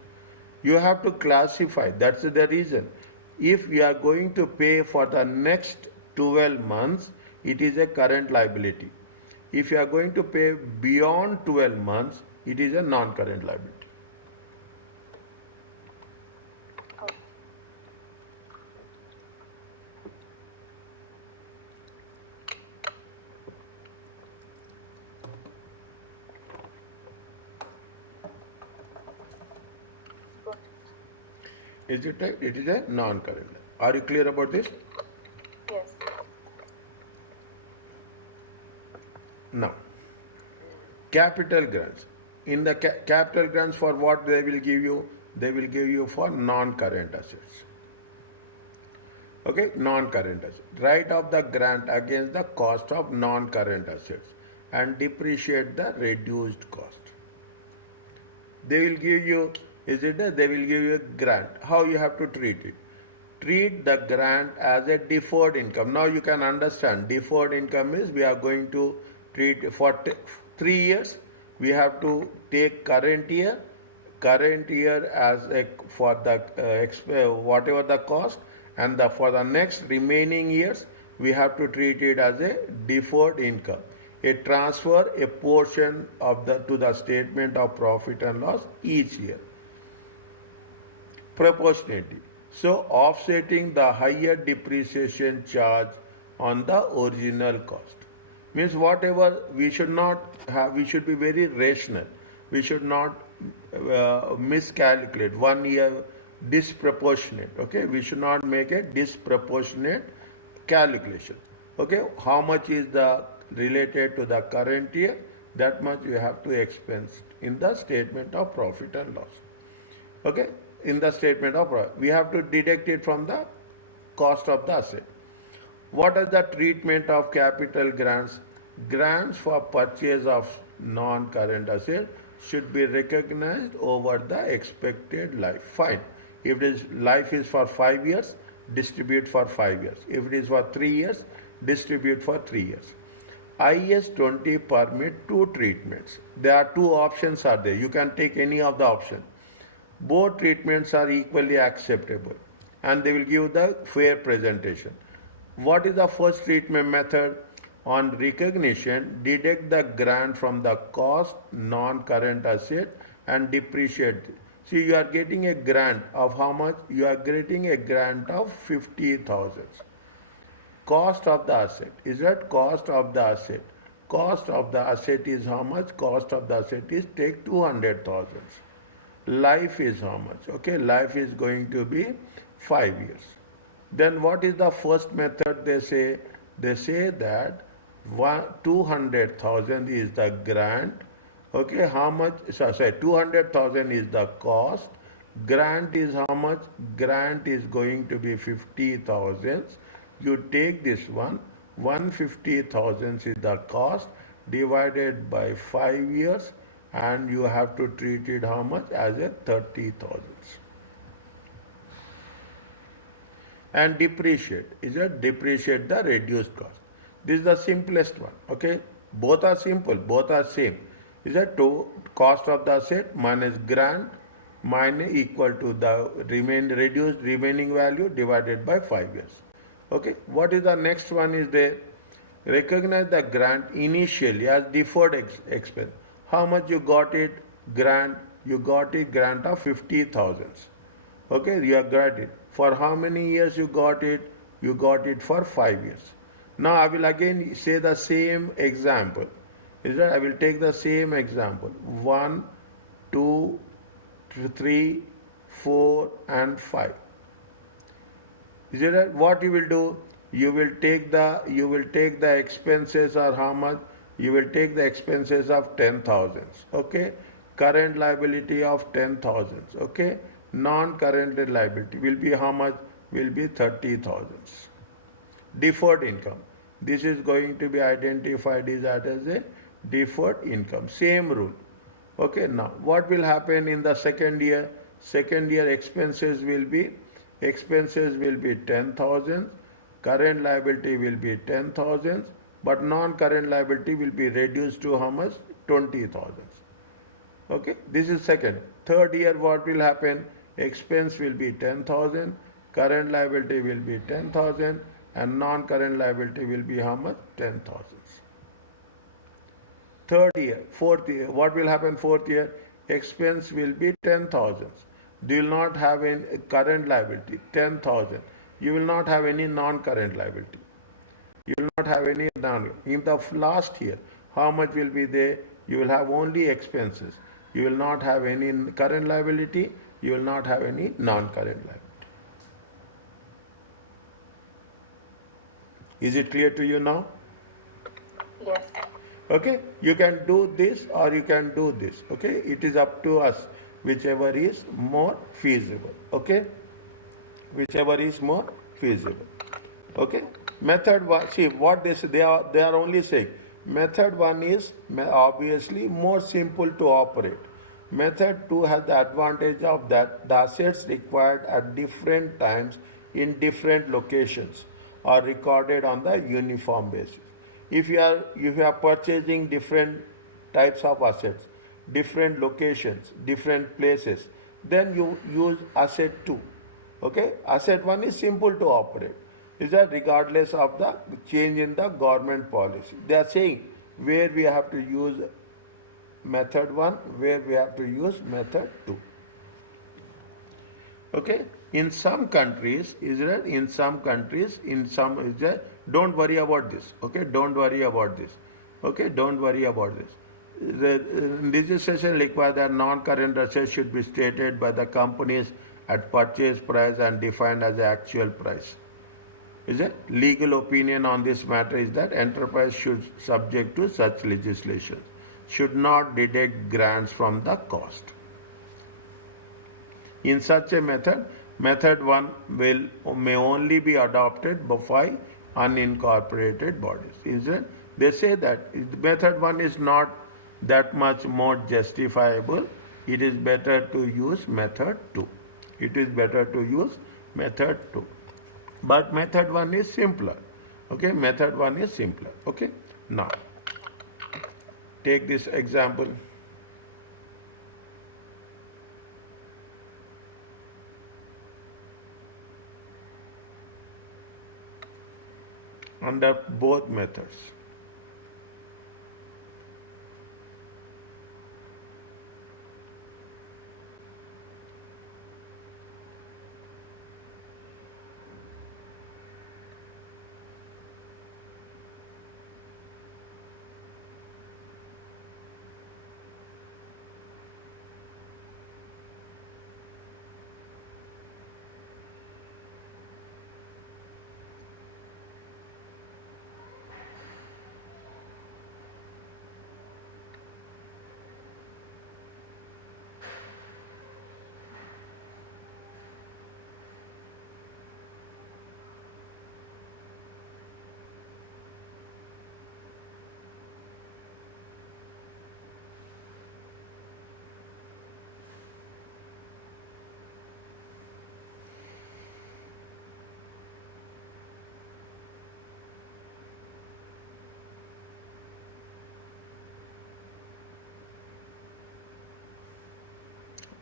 You have to classify. That's the reason. If we are going to pay for the next 12 months, it is a current liability. If you are going to pay beyond 12 months, it is a non-current liability. Is it right? It is a non-current. Are you clear about this? Yes. Now, capital grants. In the capital grants, for what they will give you? They will give you for non-current assets. Okay, non-current assets. Write off the grant against the cost of non-current assets and depreciate the reduced cost. They will give you, they will give you a grant. How you have to treat it? Treat the grant as a deferred income. Now you can understand, deferred income is we are going to treat for 3 years. We have to take current year as a for the whatever the cost, and for the next remaining years we have to treat it as a deferred income. A transfer a portion of to the statement of profit and loss each year. Proportionality. So offsetting the higher depreciation charge on the original cost. Means whatever we should not have, we should be very rational. We should not miscalculate. 1 year disproportionate. Okay, we should not make a disproportionate calculation. Okay, how much is the related to the current year? That much you have to expense in the statement of profit and loss. Okay, in the statement of profit, we have to deduct it from the cost of the asset. What is the treatment of capital grants? Grants for purchase of non-current asset should be recognized over the expected life. Fine. If it is life is for 5 years, distribute for 5 years. If it is for 3 years, distribute for 3 years. IS 20 permit 2 treatments. There are 2 options are there. You can take any of the option. Both treatments are equally acceptable and they will give the fair presentation. What is the first treatment method? On recognition, deduct the grant from the cost non-current asset and depreciate. See, you are getting a grant of how much? You are getting a grant of 50,000. Cost of the asset. Is that cost of the asset? Cost of the asset is how much? Cost of the asset is take 200,000. Life is how much? Okay, life is going to be 5 years. Then what is the first method they say? They say that 200,000 is the grant. Okay, how much? Sorry, 200,000 is the cost. Grant is how much? Grant is going to be 50,000. You take this one, 150,000 is the cost divided by 5 years, and you have to treat it how much? As a 30,000. And depreciate is a depreciate the reduced cost. This is the simplest one. Okay, both are simple, both are same. Is that to cost of the asset minus grant minus equal to the reduced remaining value divided by 5 years. Okay, what is the next one is there? Recognize the grant initially as deferred expense. How much you got it? Grant, you got it grant of 50,000. Okay, you have got it. For how many years you got it? You got it for 5 years. Now I will again say the same example. Is that I will take the same example. 1, 2, 3, 4, and 5. Is it right? What you will do? You will take the expenses or how much? You will take the expenses of 10,000. Okay, current liability of 10,000. Okay, non-current liability will be how much? Will be 30,000. Deferred income. This is going to be identified as a deferred income. Same rule. Okay, now what will happen in the second year? Second year expenses will be 10,000, current liability will be 10,000, but non-current liability will be reduced to how much? 20,000. Okay, this is second. Third year what will happen? Expense will be 10,000, current liability will be 10,000, and non-current liability will be how much? 10,000. Third year, fourth year, what will happen fourth year? Expense will be 10,000. You will not have any current liability, 10,000. You will not have any non-current liability. You will not have any in the last year, how much will be there? You will have only expenses. You will not have any current liability. You will not have any non-current liability. Is it clear to you now? Yes. Okay, you can do this or you can do this. Okay, it is up to us, whichever is more feasible. Okay, whichever is more feasible. Okay, method one. See what they are only saying. Method one is obviously more simple to operate. Method 2 has the advantage of that the assets required at different times in different locations are recorded on the uniform basis. If you are purchasing different types of assets, different locations, different places, then you use asset 2. Okay, asset 1 is simple to operate. Is that regardless of the change in the government policy? They are saying where we have to use method 1, where we have to use method 2. Okay, in some countries, Israel, in some countries, in some Israel, don't worry about this. Okay, don't worry about this. Okay, don't worry about this. The legislation requires that non-current assets should be stated by the companies at purchase price and defined as the actual price. Is it? Legal opinion on this matter is that enterprise should, subject to such legislation, should not deduct grants from the cost. In such a method, method 1 may only be adopted by unincorporated bodies. Is it? They say that method 1 is not that much more justifiable. It is better to use method 2. It is better to use method 2. But method 1 is simpler. Okay, method 1 is simpler. Okay, now take this example. Under both methods.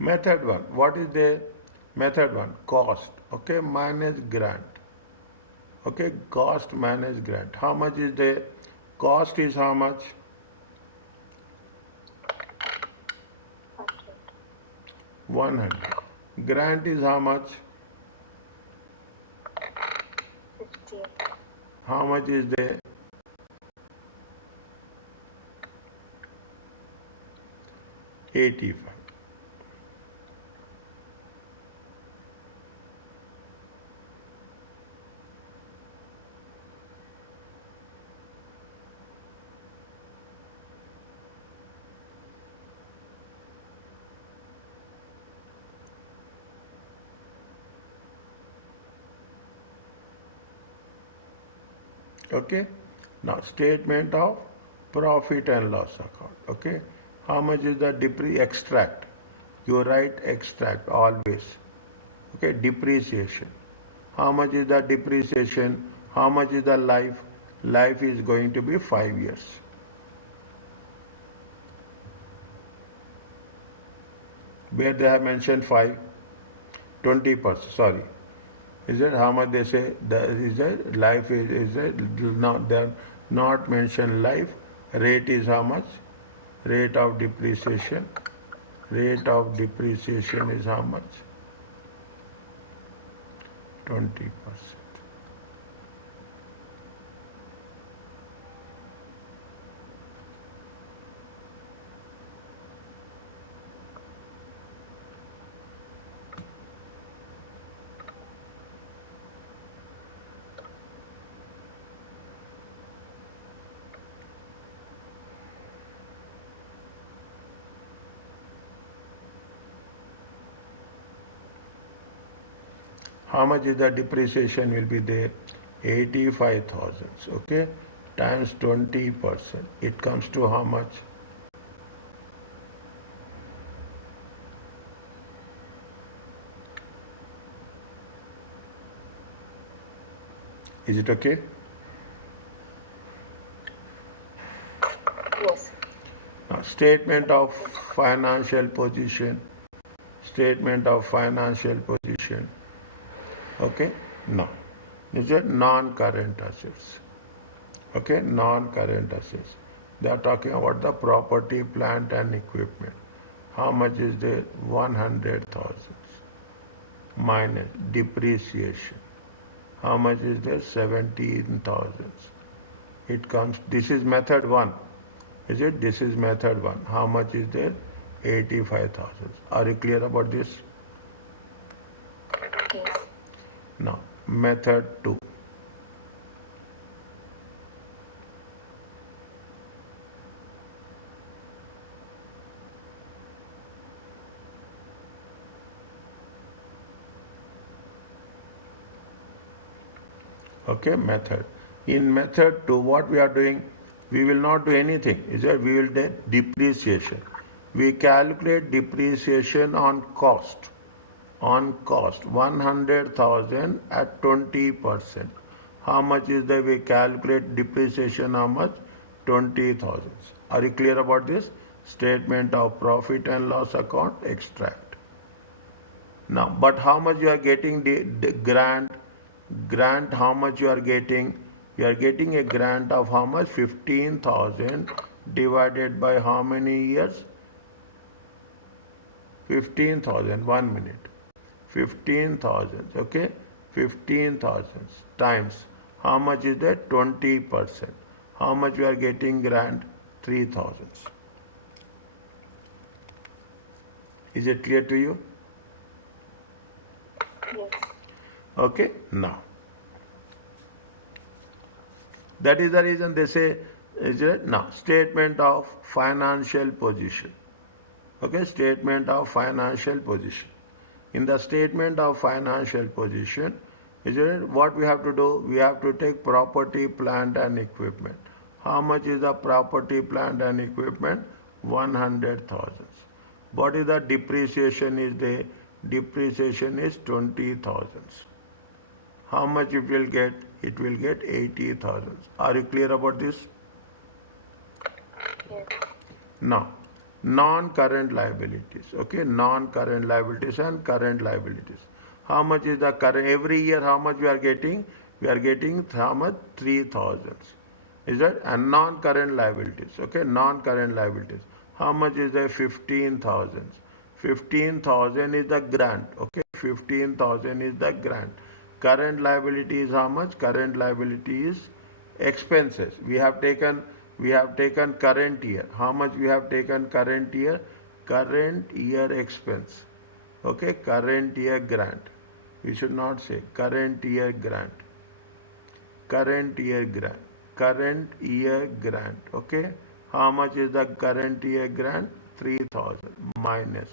Method 1. What is the method 1? Cost. Okay, minus grant. Okay, cost minus grant. How much is the cost is how much? 100. 100. Grant is how much? 15. How much is the 85? Okay. Now statement of profit and loss account. Okay. How much is the extract? You write extract always. Okay. Depreciation. How much is the depreciation? How much is the life? Life is going to be 5 years. Where they have mentioned 5, 20%. Sorry. Is it how much they say? Is it life is it not they are not mentioned life? Rate is how much? Rate of depreciation. Rate of depreciation is how much? 20%. How much is the depreciation will be there? 85,000. Okay, times 20%. It comes to how much? Is it okay? Yes. Now, statement of financial position. Statement of financial position. Okay, no. Is it non-current assets? Okay, non-current assets. They are talking about the property, plant and equipment. How much is there? 100,000 minus depreciation. How much is there? 17,000. It comes, this is method 1. Is it? This is method 1. How much is there? 85,000. Are you clear about this? Yes. Now, method 2. Okay, method. In method 2, what we are doing? We will not do anything. Is that we will do depreciation. We calculate depreciation on cost. On cost, 100,000 at 20%. How much is that we calculate depreciation? How much? 20,000. Are you clear about this? Statement of profit and loss account extract. Now, but how much you are getting the grant? Grant, how much you are getting? You are getting a grant of how much? 15,000 divided by how many years? 15,000. 1 minute. 15,000. Okay, 15,000 times how much is that? 20%. How much you are getting grant? 3,000. Is it clear to you? Yes. Okay, now that is the reason they say, is it? Now, statement of financial position. Okay, statement of financial position. In the statement of financial position, is it? What we have to do? We have to take property, plant and equipment. How much is the property, plant and equipment? 100,000. What is the depreciation is there? Depreciation is 20,000. How much it will get? It will get 80,000. Are you clear about this? Yes. Now, Non-current liabilities, okay, non-current liabilities and current liabilities. How much is the current? Every year, how much we are getting? We are getting how much? 3,000. Is that? And non-current liabilities, okay, non-current liabilities. How much is the 15,000? 15,000 is the grant, okay, 15,000 is the grant. Current liability is how much? Current liability is expenses. We have taken current year. How much we have taken current year? Current year expense. Okay, current year grant. We should not say current year grant. Current year grant. Current year grant. Okay, how much is the current year grant? 3,000 minus.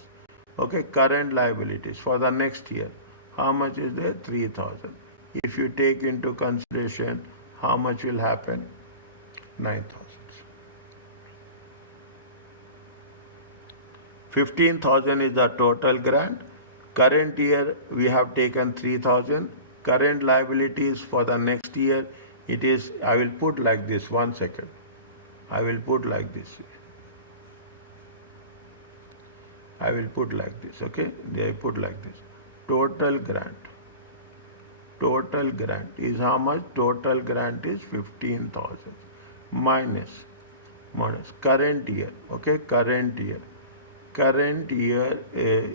Okay, current liabilities for the next year. How much is there? 3,000. If you take into consideration, how much will happen? 9,000. 15,000 is the total grant. Current year we have taken 3,000. Current liabilities for the next year, it is, I will put like this, 1 second. I will put like this. I will put like this, okay? They put like this. Total grant. Total grant is how much? Total grant is 15,000 minus current year, okay? Current year. Current year,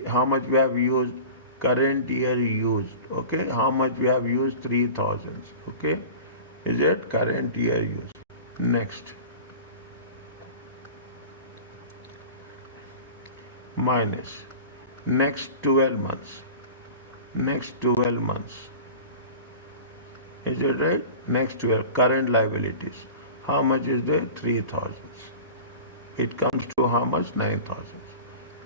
how much we have used? Current year used, okay? How much we have used? 3,000, okay? Is it current year used? Next. Minus next 12 months. Next 12 months. Is it right? Next 12. Current liabilities. How much is there? 3,000. It comes to how much? 9,000.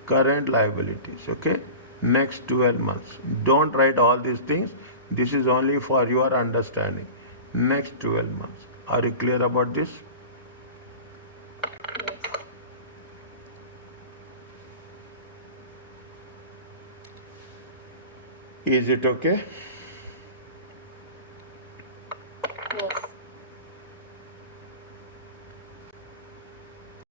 Current liabilities, okay? Next 12 months. Don't write all these things. This is only for your understanding. Next 12 months. Are you clear about this? Yes. Is it okay?